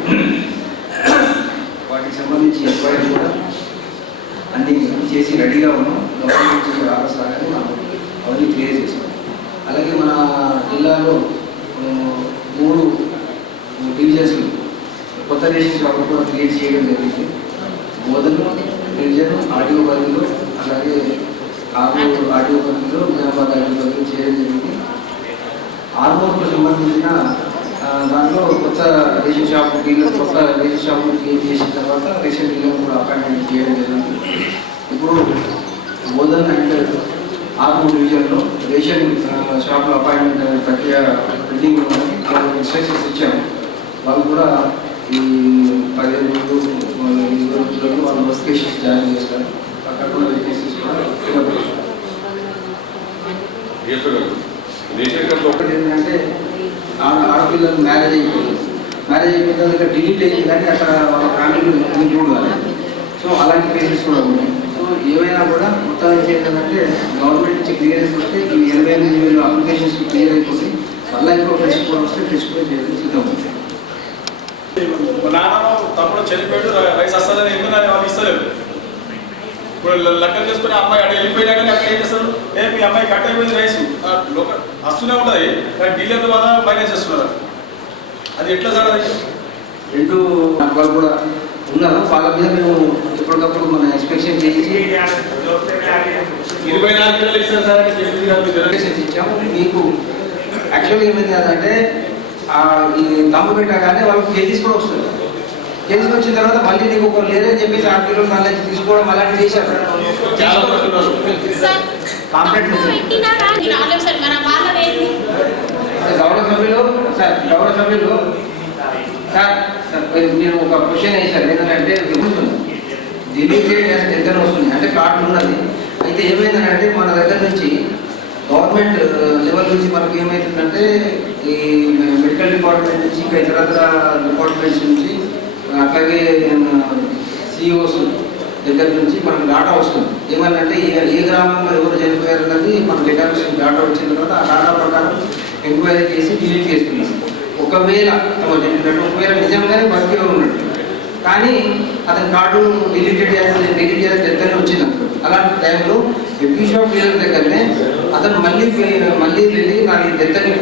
వాటికి సంబంధించి ఎంక్వైరీ కూడా అన్నీ చేసి రెడీగా ఉన్నాం. గవర్నమెంట్ నుంచి ఆర్డర్స్ రాగానే మనం అవన్నీ క్లియర్ చేస్తాం. అలాగే మన జిల్లాలో 3 డివిజన్స్లు కొత్త రేషన్ షాపులు కూడా క్రియేట్ చేయడం జరిగింది. బోధన డివిజన్ ఆర్టీఓ పరిధిలో, అలాగే ఆర్టీఓ పరిధిలో, నిజామాబాద్ ఆర్టీఓ పరిధిలో చేయడం జరిగింది. ఆర్మూర్కు సంబంధించిన దాంట్లో కొత్త రేషన్ షాపు డీలర్ కొత్త రేషన్ షాపులు క్రియేట్ చేసిన తర్వాత రేషన్ డీలర్ కూడా అపాయింట్మెంట్ చేయడం జరిగింది. ఇప్పుడు బోధన అండ్ ఆర్మూర్ డివిజన్లో రేషన్ షాపుల అపాయింట్మెంట్ ప్రక్రియ పెండింగ్ ఉన్నది. వాళ్ళకి ఇన్స్ట్రక్షన్స్ ఇచ్చాము. వాళ్ళు కూడా ఈ 15 రోజులు 20 రోజుల్లో వాళ్ళు నోటిఫికేషన్స్ జారీ చేస్తారు. అక్కడ కూడా వేకెన్సీస్ కూడా ఏంటంటే ఆడపిల్లలు మ్యారేజ్ అయిపోయింది. ఇక్కడ డిలీట్ అయింది కానీ అక్కడ వాళ్ళ ఫ్యామిలీ ఇంక్లూడ్ కాలేదు. సో అలాంటి కేసెస్ కూడా ఉన్నాయి. సో ఏమైనా కూడా మొత్తం ఏంటంటే గవర్నమెంట్ నుంచి క్లియరెన్స్ వస్తే ఈ 88,000 అప్లికేషన్స్ క్లియర్ అయిపోతే మళ్ళీ ఇంకో ఫ్రెష్ కూడా వస్తే ఫ్రెష్ కూడా చేయడం సిద్ధం ఉంది. నాన్న తప్పుడు చనిపోయాడు, రైస్ వస్తుందని ఎందుకు వాళ్ళు ఇస్తలేదు. ఇప్పుడు లెక్కలు చేసుకుని అమ్మాయి అక్కడ వెళ్ళిపోయినా కానీ అక్కడ ఏం చేస్తారు, మీ అమ్మాయి కట్ అయిపోయింది రైస్ లోకల్ వస్తూనే ఉంటుంది. కానీ డీలర్ల వల్ల మైనస్ చేస్తున్నారు. అది ఎట్లా సార్? అది 2 వాళ్ళు కూడా ఉన్నారు. వాళ్ళ మీద మేము ఎప్పటికప్పుడు మన ఇన్స్పెక్షన్ చేసి 24 గంటలు ఇస్తాను సార్ ఇచ్చాము. మీకు యాక్చువల్గా ఏమైంది అంటే ఈ దమ్ము పెట్టగానే వాళ్ళకి కేజీస్ కూడా వస్తుంది. కేజీస్ వచ్చిన తర్వాత మళ్ళీ నీకు ఒక లేదని చెప్పేసి 6 కిలోలు మళ్ళీ తీసుకోవడం అలాంటి చేశారు. గౌరవ సభ్యులు సార్ నేను ఒక క్వశ్చన్ వేశాను. ఏంటంటే డిలీటెడ్ ఎంత వస్తుంది అంటే కార్డు ఉన్నది. అయితే ఏమైందంటే మన దగ్గర నుంచి గవర్నమెంట్ లెవెల్ నుంచి మనకి ఏమవుతుందంటే ఈ మెడికల్ డిపార్ట్మెంట్ నుంచి ఇంకా ఇతరత్ర డిపార్ట్మెంట్స్ నుంచి అట్లాగే సిఇఓస్ దగ్గర నుంచి మనకు డాటా వస్తుంది. ఏమనంటే ఏ గ్రామంలో ఎవరు చనిపోయారు అన్నది మన డేటాబేస్ డాటా వచ్చిన తర్వాత ఆ డాటా ప్రకారం ఎంక్వైరీ చేసి డిలీట్ చేస్తున్నాం. ఒకవేళ ఒకవేళ నిజంగానే బతిలో ఉన్నట్టు కానీ అతని కార్డు డిలీట్ చేయాల్సి దగ్గరనే వచ్చింది. అలాంటి టైంలో ఎంపీ షాప్ లీడర్ దగ్గరనే అతను మళ్ళీ వెళ్ళి నాకు డెత్తని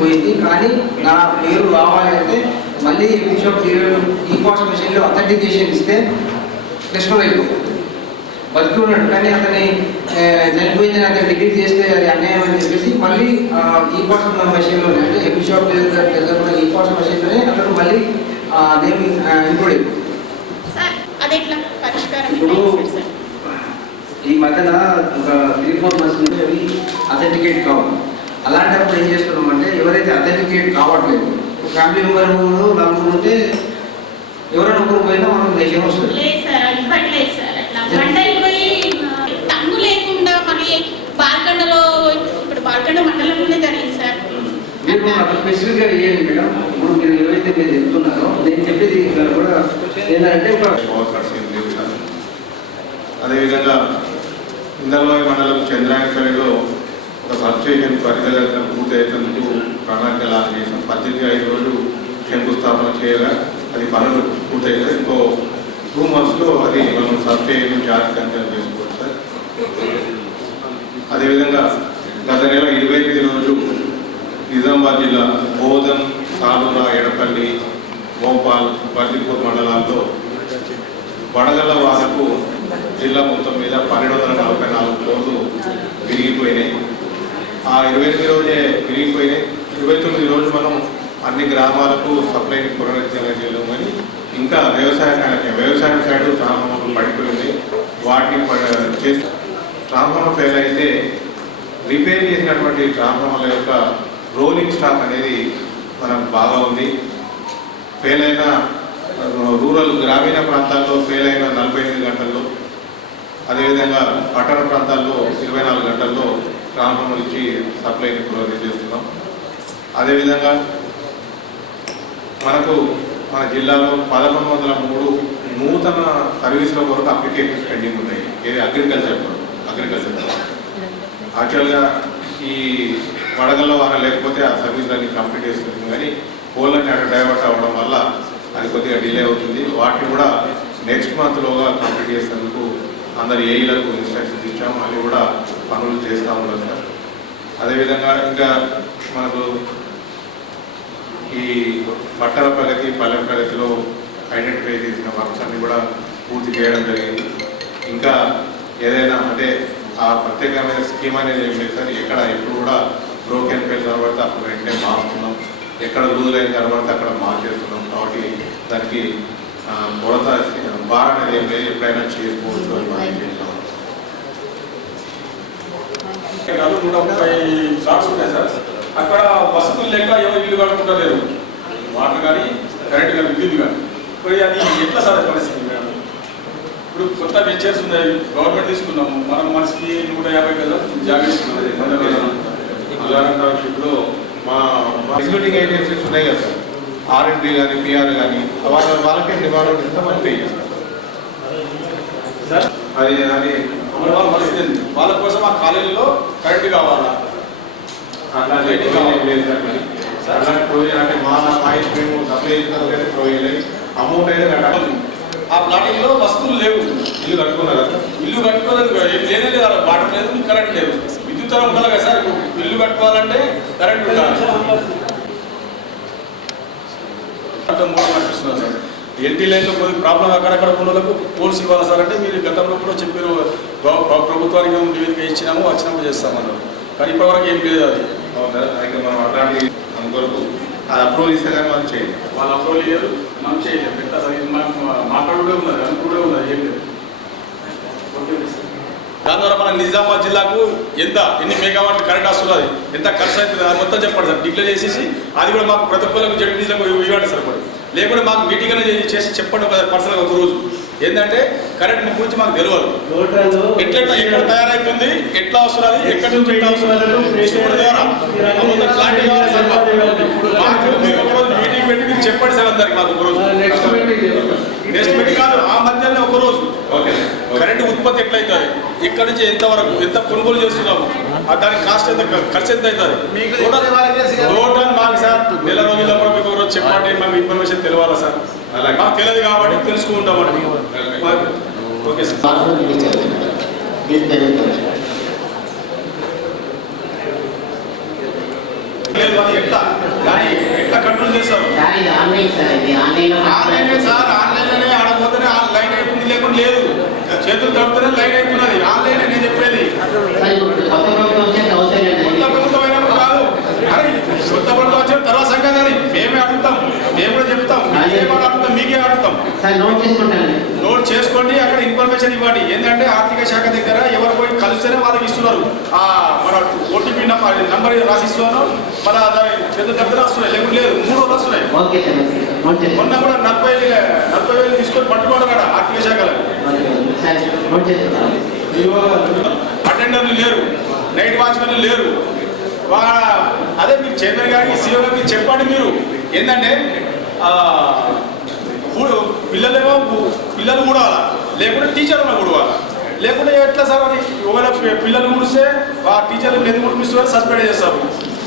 పోయింది కానీ నా పేరు రావాలి అంటే మళ్ళీ ఎంపీ షాప్ లీడర్ ఈ పాస్ మెషిన్లో అథెంటికేషన్ ఇస్తే రెస్టోర్ అయిపోతుంది. బతికి ఉన్నాడు కానీ అతని చనిపోయిందని అతను డిలీట్ చేస్తే అది అన్యాయం అని చెప్పేసి మళ్ళీ ఈ పాస్ మెషిన్లోనే అంటే ఎంపీ షాప్ లీడర్ దగ్గర ఈ పాస్ మెషిన్లోనే అతను మళ్ళీ అదేమి ఇంక్లూడ్ అయిపోతుంది. ఇప్పుడు ఈ మధ్యన ఒక 3-4 months నుండి అవి అథెంటికేట్ కావాలి. అలాంటప్పుడు ఏం చేస్తున్నామంటే ఎవరైతే అథెంటికేట్ కావట్లేదు ఫ్యామిలీ మెంబర్ నలుగురు ఉంటే ఎవరైనా ఒకరు పోయినా మనం దేశం వస్తుంది. మీరు స్పెసిఫిక్గా వేయండి మేడం. ఇప్పుడు మీరు ఏవైతే మీరు చెప్తున్నారో నేను చెప్పేది కూడా ఏంటంటే అదేవిధంగా ఇందల్వాయి మండలం చంద్రాయపల్లిలో ఒక సబ్స్టేషన్ పరిధిగా పూర్తయ్యేందుకు ప్రణాళికలు చేసాం. 18 రోజులు శంకుస్థాపన చేయగా అది పనులు పూర్తయ్యాయి. ఇంకో 2 monthsలో అది మనం సబ్స్టేషన్ జాగ్రత్త చేసుకోవచ్చు సార్. అదేవిధంగా గత నెల 28 రోజు నిజామాబాద్ జిల్లా బోధన్, సాలూర, ఎడపల్లి, భోపాల్, బర్దిపూర్ మండలాల్లో వడగళ్ల వానకు జిల్లా మొత్తం మీద 1244 ఫ్లోర్లు విరిగిపోయినాయి. ఆ 28 రోజే విరిగిపోయినాయి. 29 రోజు మనం అన్ని గ్రామాలకు సప్లైని పునరుద్ధరణ చేయలేము. కానీ ఇంకా వ్యవసాయం సైడ్ ట్రాన్స్ఫార్మర్లు పడిపోయింది. వాటిని చేసి ట్రాన్స్ఫార్మర్ ఫెయిల్ అయితే రిపేర్ చేసినటువంటి ట్రాన్స్ఫార్మర్ల యొక్క రోలింగ్ స్టాక్ అనేది మనకు బాగా ఉంది. ఫెయిల్ అయిన రూరల్ గ్రామీణ ప్రాంతాల్లో ఫెయిల్ అయిన 48 గంటల్లో, అదేవిధంగా పట్టణ ప్రాంతాల్లో 24 గంటల్లో ట్రాన్స్ఫార్మర్ ఇచ్చి సప్లైని పురోగతి చేస్తున్నాం. అదేవిధంగా మన జిల్లాలో 1103 నూతన సర్వీసుల కొరకు అప్లికేషన్స్ పెండింగ్ ఉన్నాయి. ఏది అగ్రికల్చర్ యాక్చువల్గా ఈ వడగళ్ళ వారం లేకపోతే ఆ సర్వీసులన్నీ కంప్లీట్ చేస్తుంది. కానీ పోలన్నీ అక్కడ డైవర్ట్ అవ్వడం వల్ల అది కొద్దిగా డిలే అవుతుంది. వాటిని కూడా నెక్స్ట్ మంత్లోగా కంప్లీట్ చేసేందుకు అందరి ఏఈలకు ఇన్స్ట్రక్షన్స్ ఇచ్చాము. అవి కూడా పనులు చేస్తూ ఉన్నాం సార్. అదేవిధంగా ఇంకా మనకు ఈ పట్టణ ప్రగతి, పల్లె ప్రగతిలో ఐడెంటిఫై చేసిన వర్క్స్ అన్ని కూడా పూర్తి చేయడం జరిగింది. ఇంకా ఏదైనా అంటే ఆ ప్రత్యేకమైన స్కీమ్ అనేది ఏం లేదు సార్. ఎక్కడ ఎప్పుడు కూడా బ్రోకెన్ పేజ్ కనబడితే అప్పుడు వెంటనే మార్చుతున్నాం. ఎక్కడ లూజ్ అయిన కనబడితే అక్కడ మార్చేస్తున్నాం. కాబట్టి దానికి కొరత భారం అనేది ఏం లేదు. ఎప్పుడైనా చేసుకోవచ్చు అని మనం చేస్తాం. 130 షాప్స్ ఉన్నాయి సార్. అక్కడ వసతులు లేక ఎవరు ఇల్లు కట్టుకుంటలేరు. వాటర్ కానీ కరెంట్ కానీ విద్యుత్ కానీ మరి అది ఎట్లా సార్ పరిస్థితి? ఇప్పుడు కొత్త వెంచర్స్ ఉన్నాయి, గవర్నమెంట్ తీసుకున్నాము. మనం మనసుకి 150 గజాలు జాగా ఇస్తున్నాం. అలాంటి టౌన్షిప్లో మా ఎగ్జిక్యూటివ్ ఏజెన్సీస్ ఉన్నాయి కదా సార్, R&D కానీ PR కానీ వాళ్ళకే డిమాండ్ ఎంతమంది పే చేస్తారు సార్. అది పరిస్థితి వాళ్ళ కోసం ఆ కాలేజీలో కరెంట్ కావాలా? అలాంటి లేదు సార్. అలాంటి ప్రొవిజన్ అంటే మా పాయింట్ మేము సప్లై చేసిన ప్రొవిజన్ అమౌంట్ అయితే కట్టాలి. ఆ ప్లాటింగ్లో వస్తువులు లేవు. ఇల్లు కట్టుకున్నారా సార్? ఇల్లు కట్టుకోలేదు, లేనే లేదు. అలా వాటర్ లేదు, మీకు కరెంట్ లేదు. విద్యుత్ తరం ఉండాలి కదా సార్. ఇల్లు కట్టుకోవాలంటే కరెంట్ ఉండాలి. అర్థం మూడు అనిపిస్తున్నారు సార్. ఎల్టీ లైన్లో కొద్దిగా ప్రాబ్లం అక్కడక్కడ ఉన్న వాళ్ళకు కోర్స్ ఇవ్వాలి సార్ అంటే మీరు గతంలో కూడా చెప్పారు ప్రభుత్వానికి నివేదిక ఇచ్చినాము వచ్చినప్పుడు చేస్తామన్నారు, కానీ ఇప్పటివరకు ఏం లేదు. అది అయితే మనం అట్లాంటి కొరకు అది అప్రూవల్ ఇస్తే కానీ మనం చేయాలి. వాళ్ళు అప్రూవల్ ఇయ్యారు, మనం చేయలేదు. పెట్టా సార్ ఇది మనకు మాట్లాడుతూ ఉన్నది, అనుకుంటూ ఉన్నది, ఏం లేదు. దాని ద్వారా మన నిజామాబాద్ జిల్లాకు ఎన్ని మెగావాట్లు కరెంట్ వస్తున్నది, ఎంత ఖర్చు అవుతుంది అది మొత్తం చెప్పండి సార్. డిక్లేర్ చేసేసి అది కూడా మాకు ప్రతి ఒక్కరికి జడ్పీలకు ఇవ్వండి సార్. కూడా లేకుంటే మాకు మీటింగ్ అనేది చేసి చెప్పండి కదా పర్సనల్గా ఒక రోజు. ఏంటంటే కరెంట్ గురించి మాకు తెలియదు, ఎక్కడ తయారవుతుంది, ఎట్లా వస్తున్నది, ఎక్కడి నుంచి ఎట్లా వస్తున్నది డిస్ట్రిబ్యూటర్ ద్వారా మొత్తం క్లారిటీ కావాలి సార్. మాకు మీరు ఒకరోజు మీటింగ్ పెట్టి మీరు చెప్పండి సార్ అందరికి. మాకు ఒకరోజు నెక్స్ట్ మీటింగ్ కాదు, ఆ మధ్యలో ఒకరోజు కరెంట్ ఉత్పత్తి ఎట్లయితుంది, ఇక్కడ నుంచి ఎంతవరకు ఎంత కొనుగోలు చేస్తున్నాము, దానికి కాస్ట్ ఎంత, ఖర్చు ఎంత అవుతుంది టోటల్ మాకు సార్. నెల రోజుల్లో కూడా మీకు ఒకరోజు చెప్పండి, మాకు ఇన్ఫర్మేషన్ తెలియాలా సార్. మాకు తెలియదు కాబట్టి తెలుసుకుంటామండి. Okay sir. లేదు అది ఎట్లా కానీ ఎట్లా కంట్రోల్ చేస్తారు? ఆన్లైన్ సార్, ఆన్లైన్లోనే ఆడపోతేనే లైన్ అవుతుంది, లేకుండా లేదు. చేతులు తప్పుతూనే లైన్ అవుతున్నది. ఆన్లైన్ నేను చెప్పేది కొత్త ప్రభుత్వం అయినప్పుడు కాదు. అరే కొత్త ప్రభుత్వం వచ్చిన తర్వాత సంగతి అది మేమే అడుగుతాం, మేము కూడా చెప్తాం, అడుగుతాం, మీకే అడుగుతాం. నోట్ చేసుకోండి, అక్కడ ఇన్ఫర్మేషన్ ఇవ్వండి. ఏంటంటే ఆర్థిక శాఖ దగ్గర ఎవరు పోయి కలిస్తేనే వాళ్ళకి ఇస్తున్నారు. మన ఓటీపీ నంబర్ రాసి ఇస్తున్నాను, మన పెద్ద దగ్గర వస్తున్నాయి, లేకుండా లేదు. 3 రోజులు వస్తున్నాయి. మొన్న కూడా 40,000 తీసుకొని పట్టుకోవడం కదా ఆర్థిక శాఖలో. అటెండర్లు లేరు, నైట్ వాచ్మెన్లు లేరు. అదే మీరు చైర్మన్ గారికి సీఓ గారికి చెప్పండి. మీరు ఏంటంటే పిల్లలు కూడాలా, లేకుంటే టీచర్లు కూడవాలా, లేకుంటే ఎట్లా సార్ అని. ఒకవేళ పిల్లలు కూడిస్తే ఆ టీచర్లు ఎందుకు కుడిపిస్తున్నారు, సస్పెండ్ చేస్తారు.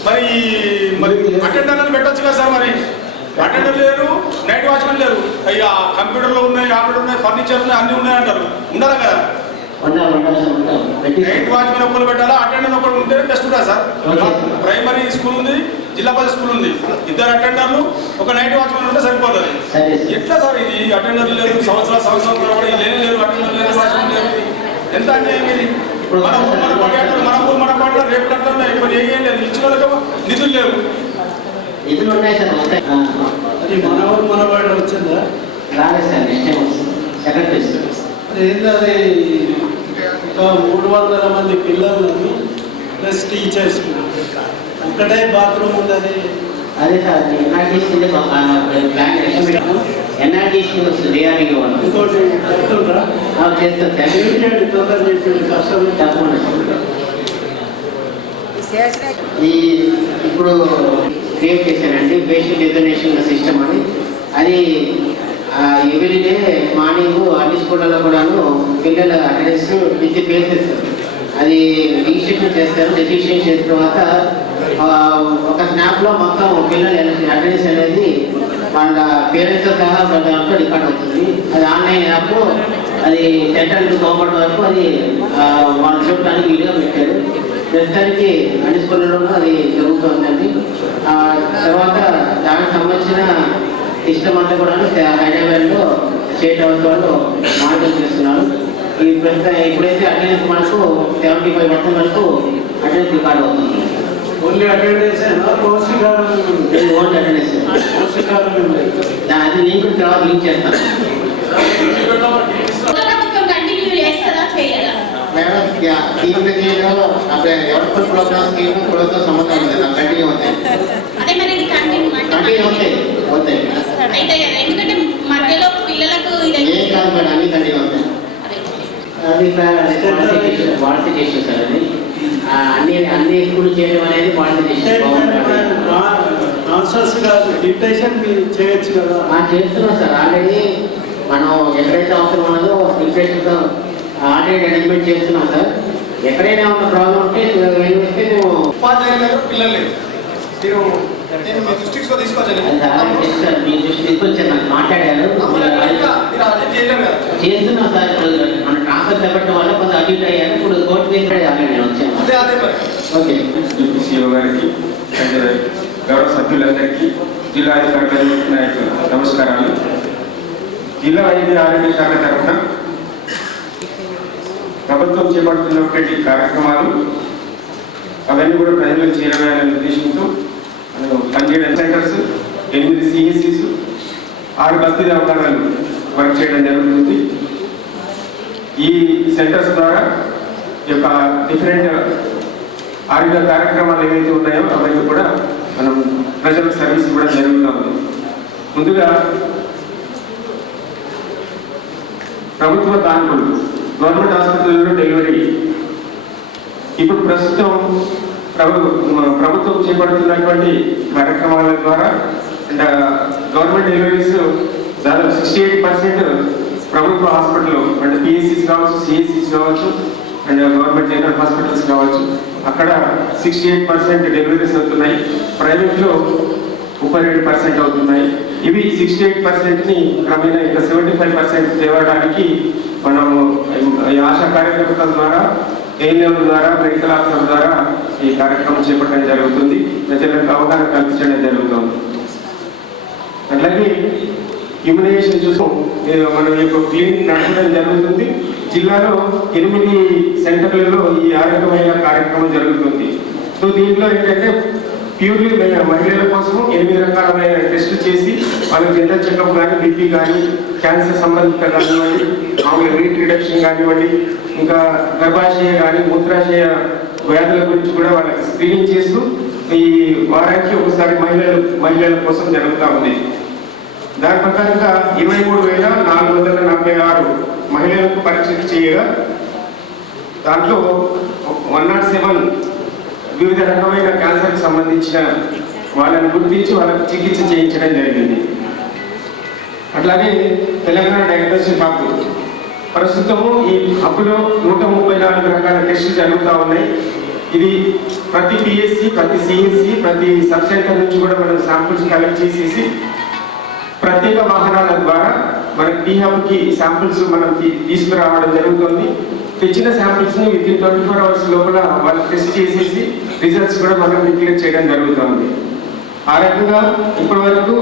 మరి అటెండర్లను పెట్టచ్చు కదా సార్. మరి అటెండర్ లేరు, నైట్ వాచ్మెన్ లేరు. అయ్యా కంప్యూటర్లో ఉన్నాయి, ఆపరేటర్ ఉన్నాయి, ఫర్నిచర్ ఉన్నాయి, అన్నీ ఉన్నాయంటారు. ఉండాలి కదా. నైట్ వాచ్మెన్ ఒకరు పెట్టాలా, అటెండర్ ఒకరు ఉంటే బెస్ట్ ఉంటుంది సార్. ప్రైమరీ స్కూల్ ఉంది, జిల్లా పరిషత్ స్కూల్ ఉంది, 2 అటెండర్లు, ఒక నైట్ వాచ్మెన్ ఉంటే సరిపోతుంది. ఎట్లా సార్ ఇది? అటెండర్లు లేరు, సంవత్సరం కూడా లేరు, అటెండర్ లేరు, వాచ్మెన్ లేరు. ఎంత అన్యాయం ఇది? మన ఊరు మన పాట అంటారు, మన ఊరు మన పాటలో రేపు అంటారు. ఇప్పుడు ఏం లేదు, ఇచ్చిన వాళ్ళకి నిధులు లేవు. మన ఊరు మన పాట వచ్చిందా? ఏంటది? ఒక 300 మంది పిల్లలని ప్లస్ టీచర్స్, ఒకటే బాత్రూమ్ ఉందని. అదే సార్ ఎన్ఆర్టీసీ వస్తుంది. ఇంకోటి చెప్తుండ్రా ఇప్పుడు క్రియేట్ చేశానండి ఫేషియల్ రికగ్నిషన్ సిస్టమ్ అని. అది ఎవ్రీడే మార్నింగ్ అన్ని స్కూళ్ళలో కూడాను పిల్లల అటెండెన్స్ విత్ ఫేసెస్ అది రిజిస్ట్రేషన్ చేస్తారు. రిజిస్ట్రేషన్ చేసిన తర్వాత ఒక స్నాప్లో మొత్తం పిల్లల అటెండెన్స్ అనేది వాళ్ళ పేరెంట్స్తో సహా దాంట్లో రికార్డ్ అవుతుంది. అది ఆన్లైన్ యాప్, అది సెంట్రల్ టు గవర్నమెంట్ వరకు అది వాళ్ళు చూడటానికి వీడియో పెట్టారు. ప్రస్తుతానికి అన్ని స్కూళ్ళలోనూ అది జరుగుతుందండి. తర్వాత దానికి సంబంధించిన సిస్టమ్ అంతా కూడా హైదరాబాద్లో స్టేట్ హౌస్ వాళ్ళు మానిటర్ చేస్తున్నారు. ఈ ప్రస్తుతం ఇప్పుడైతే అటెండెన్స్ మనకు 75% వరకు అటెండెన్స్ రికార్డ్ అవుతుంది. ఓన్లీ అటెండెన్స్ ఓన్లీ అటెండెన్స్ అది లింక్ తర్వాత లింక్ చేస్తాను. మేడం దీనిలో అప్పుడు ఎవరి ప్రోగ్రామ్స్ కూడా సంబంధం ఉంది, నాకు కంటిన్యూ అవుతాయి. కంటిన్యూ అవుతాయి ఏం కాదు మేడం, అన్ని కంటిన్యూ అవుతాయి. అది పాలసీ చేసాం సార్. అది అన్ని స్కూల్ చేయడం అనేది పాలసీ చేసాం. చేయొచ్చు కదా. చేస్తున్నాం సార్. ఆల్రెడీ మనం ఎక్కడైతే అవసరం ఉన్నదో డిప్రెషన్తో ఆల్రెడీ అరేంజ్మెంట్ చేస్తున్నాం సార్. ఎక్కడైనా ఉన్న ప్రాబ్లం ఉంటే వస్తే మేము ఉపాధ్యాయులు పిల్లలు లేరు. తీసుకొచ్చారు, నాకు మాట్లాడారు. చేస్తున్నాం సార్. మన ట్రాన్స్ఫర్ చేపట్టడం వల్ల కొంత అడ్మిట్ అయ్యారు. ఇప్పుడు కోర్టు కేసు నేను వచ్చాను. ఓకే. సీఓ గారికి, గౌరవ సభ్యులందరికీ జిల్లా అధికారులకు నమస్కారాలు. జిల్లా వైద్య ఆరోగ్య శాఖ తరఫున ప్రభుత్వం చేపడుతున్నటువంటి కార్యక్రమాలు అవన్నీ కూడా ప్రజలకు చేరవేయాలనే ఉద్దేశంతో పనిచేయడం సెంటర్స్, 8 CSCs, 6 బస్తీ దవాఖానాలు వర్క్ చేయడం జరుగుతుంది. ఈ సెంటర్స్ ద్వారా ఈ యొక్క డిఫరెంట్ ఆరోగ్య కార్యక్రమాలు ఏవైతే ఉన్నాయో అవన్నీ కూడా మనం ప్రజలకు సర్వీస్ ఇవ్వడం జరుగుతూ ఉంది. ముందుగా ప్రభుత్వ దానికులు, గవర్నమెంట్ ఆసుపత్రుల్లో డెలివరీ ఇప్పుడు ప్రస్తుతం ప్రభుత్వం చేపడుతున్నటువంటి కార్యక్రమాల ద్వారా అండ్ గవర్నమెంట్ డెలివరీస్ దాదాపు 68% ప్రభుత్వ హాస్పిటల్ అంటే PSCs కావచ్చు, CSCs కావచ్చు అండ్ గవర్నమెంట్ జనరల్ హాస్పిటల్స్ కావచ్చు, అక్కడ 68% డెలివరీస్ అవుతున్నాయి. ప్రైవేట్లో 37% అవుతున్నాయి. ఇవి 68%ని క్రమేణా ఇంకా 75% తేవడానికి మనము ఆశా కార్యకర్తల ద్వారా, ANM ద్వారా, మెడికల్ ఆఫీసర్ ద్వారా ఈ కార్యక్రమం చేపట్టడం జరుగుతుంది. ప్రజలకు అవగాహన కల్పించడం జరుగుతుంది. అట్లాగే ఇమ్యునైజేషన్ చూసి మనం యొక్క క్లినిక్ నడపడం జరుగుతుంది. జిల్లాలో 8 సెంటర్లలో ఈ ఆరోగ్యమైన కార్యక్రమం జరుగుతుంది. సో దీంట్లో ఏంటంటే ప్యూర్లీ మహిళల కోసం 8 రకాలమైన టెస్టులు చేసి వాళ్ళకి జనరల్ చెకప్ కానీ, BP కానీ, క్యాన్సర్ సంబంధిత కానివ్వండి, మామూలుగా వెయిట్ రిడక్షన్ కానివ్వండి, ఇంకా గర్భాశయ కానీ మూత్రాశయ వ్యాధుల గురించి కూడా వాళ్ళకి స్క్రీనింగ్ చేస్తూ ఈ వారానికి ఒకసారి మహిళల కోసం జరుగుతూ ఉంది. దాని ప్రకారంగా 23,446 మహిళలకు పరీక్షలు చేయగా దాంట్లో 107 వివిధ రకమైన క్యాన్సర్కి సంబంధించిన వాళ్ళని గుర్తించి వాళ్ళకి చికిత్స చేయించడం జరిగింది. అట్లాగే తెలంగాణ డయాగ్నోస్టిక్ హబ్ ప్రస్తుతము ఈ హబ్లో 134 రకాల టెస్టులు జరుగుతూ ఉన్నాయి. ఇది ప్రతి PSC, ప్రతి CSC, ప్రతి సబ్ సెంటర్ నుంచి కూడా మనం శాంపుల్స్ కలెక్ట్ చేసేసి ప్రత్యేక వాహనాల ద్వారా మన హబ్కి శాంపుల్స్ మనం తీసుకురావడం జరుగుతుంది. తెచ్చిన శాంపిల్స్ని విత్ ఇన్ 24 hours లోపల వాళ్ళు టెస్ట్ చేసేసి రిజల్ట్స్ కూడా మనం డిక్లేర్ చేయడం జరుగుతుంది. ఆ రకంగా ఇప్పటి వరకు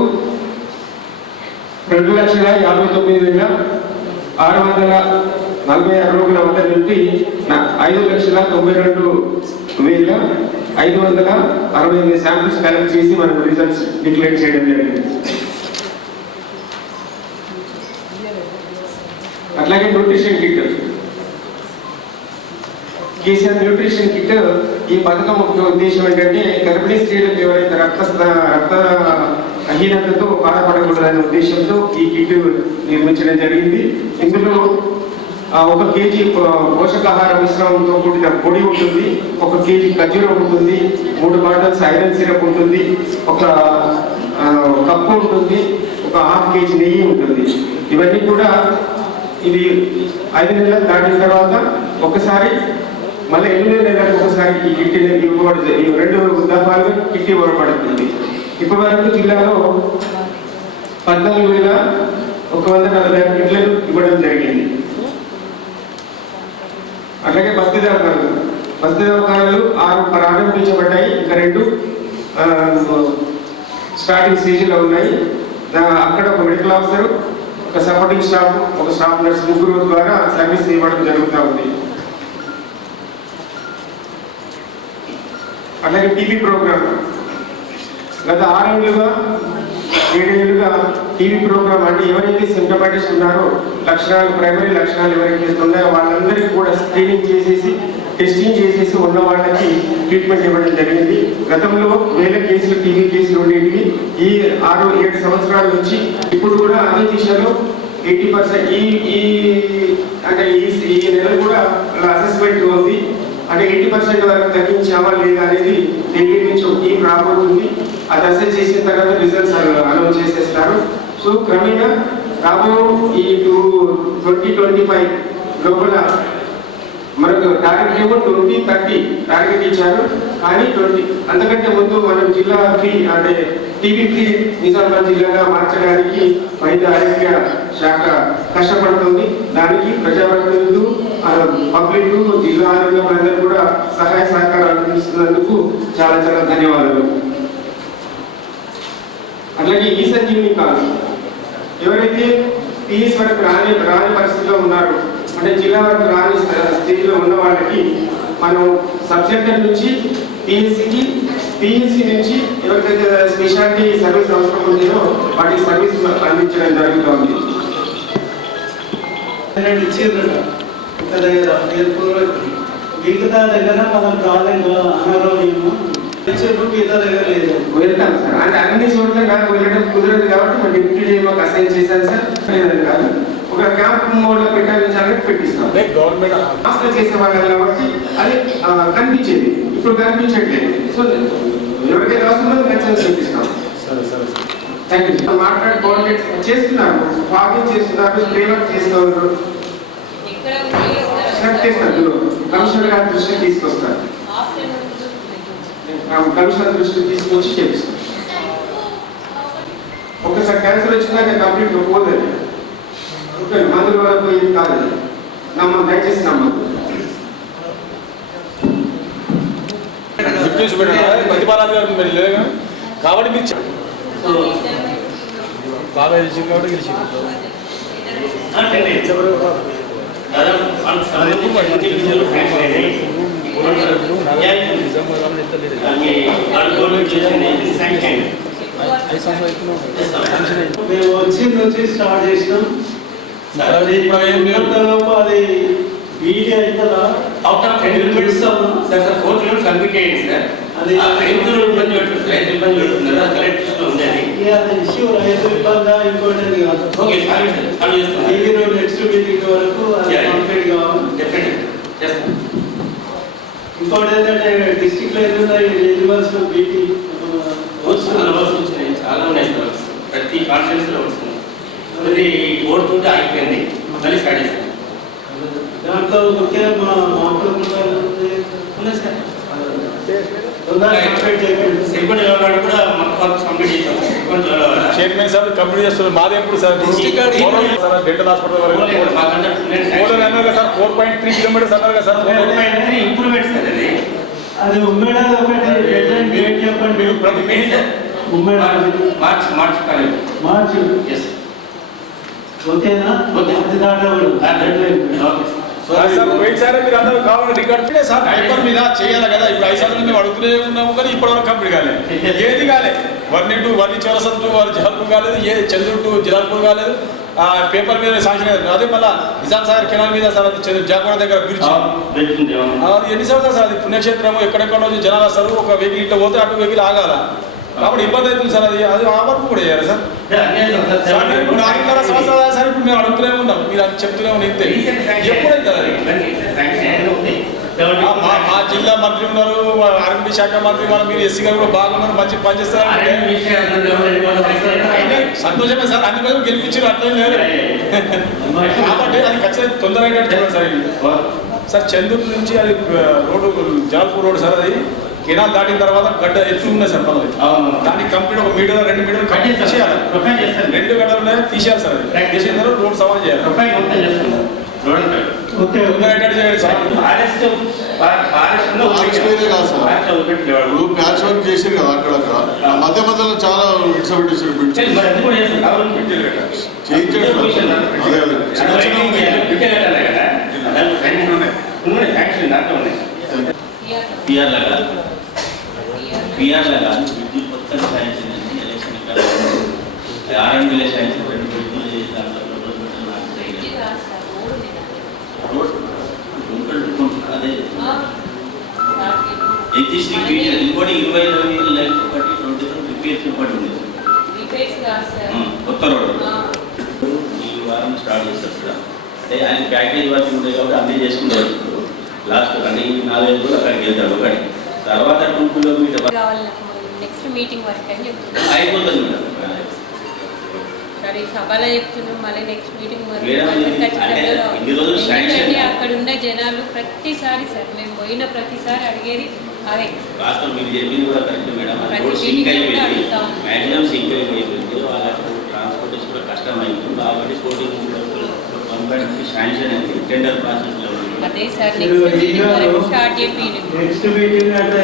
2,59,646 రోగుల వద్ద నుండి 5,92,568 శాంపిల్స్ కలెక్ట్ చేసి మనం రిజల్ట్స్ డిక్లేర్ చేయడం జరిగింది. అట్లాగే nutrition kit, KCR nutrition kit ఈ పథకం ముఖ్య ఉద్దేశం ఏంటంటే గర్భిణీ స్త్రీలకు ఎవరైతే రక్తహీనతతో బాధపడకూడదనే ఉద్దేశంతో ఈ కిట్ నిర్మించడం జరిగింది. ఇందులో 1 kg పోషకాహార మిశ్రమంతో కూడిన పొడి ఉంటుంది, 1 kg ఖర్జూరం ఉంటుంది, 3 బాటిల్స్ ఐరన్ సిరప్ ఉంటుంది, 1 కప్పు ఉంటుంది, 1/2 kg నెయ్యి ఉంటుంది. ఇవన్నీ కూడా ఇది 5 నెలలు దాటిన తర్వాత ఒకసారి మళ్ళీ 8 నెలలకు ఒకసారి ఈ కిట్ ఇవ్వబడుతుంది. 2 దఫాలుగా కిట్ ఇవ్వబడుతుంది. ఇప్పటి వరకు జిల్లాలో 14,140 కిట్లను ఇవ్వడం జరిగింది. అట్లాగే బస్తీ దవాఖానాలు 6 ప్రారంభించబడ్డాయి, ఇంకా 2 స్టార్టింగ్ స్టేజ్లో ఉన్నాయి. అక్కడ 1 medical officer, 1 supporting staff, 1 staff nurse, 3 ద్వారా సర్వీస్ ఇవ్వడం జరుగుతూ ఉంది. అట్లాగే టీబీ ప్రోగ్రామ్ గత 6 ఏళ్ళుగా 7 ఏళ్ళుగా టీబీ ప్రోగ్రామ్ అంటే ఎవరైతే సింటమాటిక్స్ ఉన్నారో లక్షణాలు, ప్రైమరీ లక్షణాలు ఎవరైతే ఉన్నారో వాళ్ళందరికీ కూడా స్క్రీనింగ్ చేసేసి టెస్టింగ్ చేసేసి ఉన్న వాళ్ళకి ట్రీట్మెంట్ ఇవ్వడం జరిగింది. గతంలో 1000 కేసులు టీబీ కేసులు ఉండేవి. ఈ 6-7 సంవత్సరాల నుంచి ఇప్పుడు కూడా అదే దిశలో 80% అంటే ఈ నెల కూడా అసెస్మెంట్ ఉంది. అంటే 80% వరకు తగ్గించామా లేదా అనేది ఢిల్లీ నుంచి ఒక టీం రాబోతుంది. అది అసెస్ చేసిన తర్వాత రిజల్ట్స్ అనౌన్స్ చేసేస్తారు. సో క్రమేణా రాబో ఈ 2025 లోపల మనకు టార్గెట్ ఏమో 2030 టార్గెట్ ఇచ్చారు. కానీ 20 అంతకంటే ముందు మనం జిల్లా ఫ్రీ అంటే టీబీ ఫ్రీ నిజామాబాద్ జిల్లాగా మార్చడానికి వైద్య ఆరోగ్య శాఖ కష్టపడుతుంది. దానికి ప్రజాప్రతినిధులు, పబ్లిక్, జిల్లా ఆరోగ్యులందరూ కూడా సహాయ సహకారాలు అందిస్తున్నందుకు చాలా చాలా ధన్యవాదాలు. అట్లాగే ఈ సంజీవిని కాదు, ఎవరైతే పిఎస్ వరకు రాని పరిస్థితిలో ఉన్నారో, అంటే జిల్లా వరకు రాని స్టేజ్లో ఉన్న వాళ్ళకి మనం సబ్ సెంటర్ నుంచి పిఎస్సికి, పిఎస్సి నుంచి ఎవరికైతే స్పెషాలిటీ సర్వీస్ అవసరం ఉందో వాటికి సర్వీస్ అందించడం జరుగుతుంది. మిగతా దగ్గర మనం రాలేదు అనారోగ్యము మిగతా దగ్గర లేదు. వెళ్తాం సార్, అంటే అన్ని చోట్ల నాకు వెళ్ళడం కుదరదు కాబట్టి మా డిప్యూటీ మాకు అసైన్ చేశాను సార్. లేదని కాదు, ఒక క్యాంప్ మోడ్లో పెట్టాలని పెట్టిస్తాం. మాస్టర్ చేసే వాళ్ళు కాబట్టి అది కనిపించేది, ఇప్పుడు కనిపించట్లేదు. సో ఎవరికైతే అవసరం ఉందో ఖచ్చితంగా చూపిస్తాం. Thank you. మాట్లాడి కోఆర్డినేట్ చేస్తున్నారు, ఫార్మింగ్ చేస్తున్నారు, స్ప్రేవర్క్ చేస్తున్నారు, చేస్తారు. కమిషనర్ గారి దృష్టికి తీసుకొస్తారు, కమిషనర్ దృష్టికి తీసుకొచ్చి చేపిస్తాం. ఒకసారి క్యాన్సర్ వచ్చిందాక కంప్లీట్గా పోదండి. ఓకే, మందుల వల్ల పోయింది కాదు, దయచేసి నమ్మదు. కాబట్టి మీరు బాగా గెలిచింది కాబట్టి గెలిచింది. మేము వచ్చి నుంచి స్టార్ట్ చేసినాం. అది వీడియో అవుతుందా? Out of 10 kilometres sir 4 kilometres complete అయ్యింది సార్. అది రైతు ఇబ్బంది పెడుతున్నారు, అది కలెక్టర్స్లో ఉంది. అది ఇష్యూ రైతు ఇబ్బంది ఇంకోటి కాదు. ఓకే సార్, నెక్స్ట్ మీటింగ్ వరకు కంప్లీట్ కావాలి. చేస్తాం. ఇంకోటి ఏంటంటే డిస్ట్రిక్ట్లో ఏదైనా ఎలిజిబుల్స్ బీటీ వచ్చినాయి, చాలా ఉన్నాయి సార్. ప్రతి కాన్స్టిట్యూన్సీలో వస్తుంది. అది కోర్టు ఉంటే అయిపోయింది, మళ్ళీ స్టార్ట్ చేస్తాం. దాంట్లో ముఖ్యంగా మా మామూలు ఉన్నాయి సార్. చైర్మన్ సార్ కంప్లీట్ చేస్తున్నారు. మాది ఎప్పుడు సార్ డెంటల్ హాస్పిటల్ వరకు 4.3 కిలోమీటర్స్ అన్నారు కదా సార్. 4.3 improvement sir. అది ఉమ్మేడాది ఒకటి డేట్ చెప్పండి. మార్చి ఓకేనా? అది దాటప్పుడు సార్ పోయినసారి మీరు అందరూ కావాలి రికార్డ్ సార్ పేపర్ మీద చేయాలి కదా. ఇప్పుడు 5 సార్లు మేము అడుగుతూనే ఉన్నాము కానీ ఇప్పటివరకు కంప్లీట్ కాలేదు. ఏది కాలేదు. వర్ణి చౌరసత్ టు జలాల్పూర్ కాలేదు, ఏ చంద్రుడు టు జలాల్పూర్ కాలేదు. పేపర్ మీద సాంక్షన్ అదే మళ్ళీ నిజాం సాగర్ కెనాల్ మీద సార్ అది జాగోడ దగ్గర బ్రిడ్జ్ ఎన్ని సంవత్సరాలు సార్. అది పుణ్యక్షేత్రము, ఎక్కడెక్కడ జనాలు వస్తారు, ఒక వెహికల్ ఇట్లా పోతే అటు వెహికల్ ఆగాల కాబట్టి ఇబ్బంది అవుతుంది సార్. అది ఆ వరకు కూడా చేయాలి సార్. 4.5 సంవత్సరాలు సార్. ఇప్పుడు మేము అడుగుతూనే ఉన్నాం, మీరు అది చెప్తూనే ఉన్నాం. ఎప్పుడైతే మా జిల్లా మంత్రి ఉన్నారు, ఆర్ఎంపీ శాఖ మంత్రి వాళ్ళు, మీరు ఎస్సీ గారు కూడా బాగున్నారు, మంచి పనిచేస్తారు. సంతోషమే సార్, అందుకోసం గెలిపించారు, అట్లేం లేదు. కాబట్టి అది ఖచ్చితంగా తొందరగా చూడండి సార్. సార్ చంద్రుడి నుంచి అది రోడ్డు జలాల్పూర్ రోడ్ సార్. అది కెనాల్ దాటిన తర్వాత గడ్డ ఎత్తు ఉన్నాయి సార్ పనులు. దానికి కంప్లీట్ 1 మీటర్ 2 మీటర్లు కంప్లీట్ తీసేయాలి. 2 గడ్డలు ఉన్నాయి, తీసేయాలి సార్. అది తీసిన తర్వాత రోడ్ సమాన్ చేయాలి. ప్యాచ్ వర్క్ చేశారు కదా అక్కడక్కడ, మధ్య మధ్యలో చాలా ఇట్సబెట్టేసారు. పిఆర్ లాగా విద్యుత్ కొత్తగా సాధించిందండి. ఎలక్షన్ ఆర్ఎండ్లో సాధించిన 2 విద్యుత్ దాంట్లో అదే డిస్ట్రిక్ట్ ఇంకోటి 20 లైఫ్ ఒకటి 22 రిపేర్స్ ఒకటి ఉంది కొత్త రోడ్డు ఈ వారం స్టార్ట్ చేస్తారు కూడా. అంటే ఆయన ప్యాకేజ్ వర్క్ ఉంటాయి కాబట్టి అన్నీ చేసుకుంటారు. లాస్ట్ అంటే 4-5 రోజులు అక్కడికి వెళ్తారు. ఒకటి తర్వాత 2 కిలోమీటర్ నెక్స్ట్ మీటింగ్ వరకు అని చెప్తున్నాం. అయిపోతుంది మేడం. సరే సభలో చెప్తున్నాం, మళ్ళీ నెక్స్ట్ మీటింగ్ అక్కడ ఉన్న జనాలు ప్రతిసారి సార్ మేము పోయిన ప్రతిసారి అడిగేది అదే. రాష్ట్రం మీరు చెప్పింది కూడా కరెక్ట్ మేడం. సింక్ అయిపోయింది, మ్యాక్సిమం సింక్ అయిపోయింది. వాళ్ళకు ట్రాన్స్పోర్టేషన్ కూడా కష్టమైంది కాబట్టి 1.3 శాంక్షన్ అయింది. టెండర్ ప్రాసెస్లో అదే సార్. నెక్స్ట్ మీటింగ్ వరకు స్టార్ట్ చేయండి. నెక్స్ట్ మీటింగ్ అంటే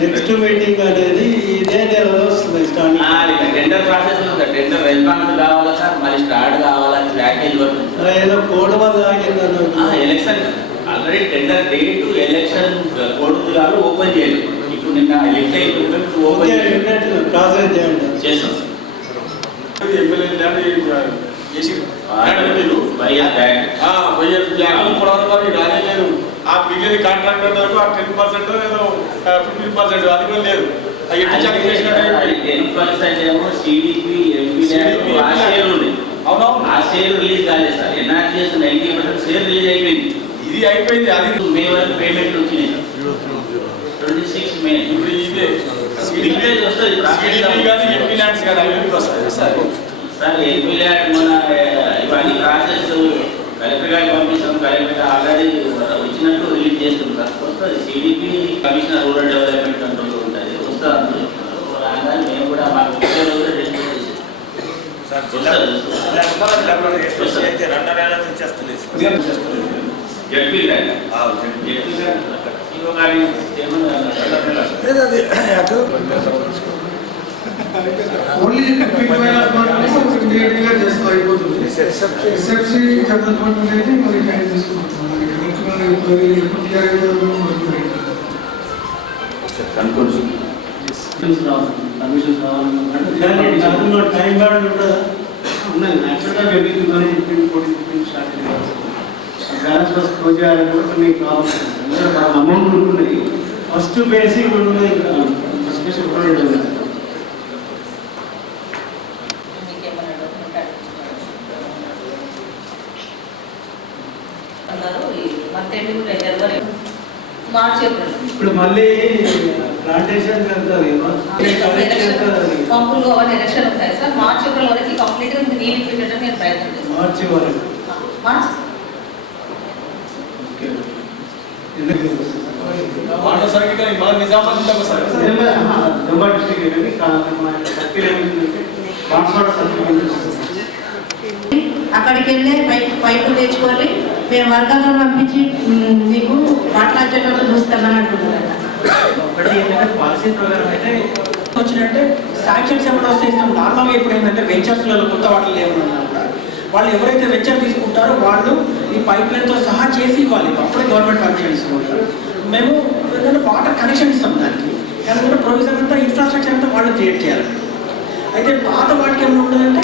నెక్స్ట్ నెక్స్ట్ మీటింగ్ అనేది ఇదే నెలలో వస్తుంది స్టార్టింగ్. టెండర్ ప్రాసెస్ ఉంది, టెండర్ రెస్పాన్స్ కావాలా సార్, మరి స్టార్ట్ కావాలా, ప్యాకేజ్ వర్క్ ఏదో కోడ్ వల్ల ఆగిందన్న election already tender date election code కాదు ఓపెన్ చేయాలి. ఇప్పుడు నిన్న లిఫ్ట్ అయిపోయింది, ఓపెన్ ప్రాసెస్ చేయండి చేస్తాం. ఎమ్మెల్యే చేసి రాలేదు. ఆ మిగిలిన కాంట్రాక్టర్ వరకు ఆ 10% ఏదో 15% అది కూడా లేదు. అది ఎట్టి చెక్ చేసినట్టు 10% ఏమో CDP, MP ఆ షేర్ ఉంది. అవునవును, ఆ షేర్ రిలీజ్ కాలేదు సార్. NRGS 90% షేర్ రిలీజ్ అయిపోయింది. ఇది అయిపోయింది. అది మే వరకు పేమెంట్ వచ్చినాయి 26 మే. ఇప్పుడు ఇదే CDP వస్తుంది కానీ ఎంపీ ల్యాండ్స్ కానీ అవి వస్తాయి సార్. సార్ ఎంపీ ల్యాండ్ మన ఇవన్నీ ప్రాసెస్ కలెక్టర్ గారికి పంపిస్తాం. కలెక్టర్ ఆల్రెడీ వచ్చినట్టు రిలీజ్ చేస్తుంది సార్. వస్తుంది CDP commissioner rural development control ఉంటుంది, వస్తుంది. రాగానే మేము కూడా మాకు వచ్చే రోజు distribute ZP land only quick finance మాత్రమే ఇమీడియట్గా చేస్తూ అయిపోతుంది. ఎస్ఎఫ్సి జనరల్ ఫండ్ అనేది మరి టైం తీసుకుంటున్నాం. అందులో టైం కార్డు ఉంటుందా? ఉన్నాయి. యాక్చువల్గా బ్యాలెన్స్ ఫస్ట్ క్లోజ్ చేయాలని కూడా కొన్ని కావాలి. అమౌంట్ ఉంటున్నాయి. ఫస్ట్ బేసిక్ ఉన్నాయి, స్పెషల్ ఉంటుంది. ఇప్పుడు మళ్ళీ ప్లాంటేషన్ పంపులు అవన్నీ ఎలక్షన్ ఉంటాయి సార్. మార్చి ఏప్రిల్ వరకు కంప్లీట్ గా నీళ్ళు ఇప్పించడం నేను ప్రయత్నం చేస్తాను. మార్చి వరకు వాటర్ సర్కిల్ మన నిజామాబాద్ జిల్లాకు సార్ దుబ్బా డిస్ట్రిక్ట్ అక్కడికి వెళ్ళి పైపు తెచ్చుకొని మేము వర్గాలను పంపించి మీకు మాట్లాడేటప్పుడు చూస్తామని అంటున్నారు. ఒకటి ఏంటంటే పాలసీ ప్రకారం అయితే వచ్చినట్టే శాంక్షన్స్ ఏమైనా వస్తే ఇస్తాం. నార్మల్గా ఇప్పుడు ఏంటంటే వెంచర్స్లలో కొత్త వాటిలో ఏమన్నా వాళ్ళు ఎవరైతే వెంచర్ తీసుకుంటారో వాళ్ళు ఈ పైప్ లైన్తో సహా చేసి ఇవ్వాలి. అప్పుడే గవర్నమెంట్ పర్మిషన్ ఇస్తున్నారు. మేము ఏంటంటే వాటర్ కనెక్షన్ ఇస్తాం దానికి, కానీ ప్రొవిజన్ అంతా ఇన్ఫ్రాస్ట్రక్చర్ అంతా వాళ్ళు క్రియేట్ చేయాలి. అయితే పాత వాటికి ఏమైనా ఉంటుందంటే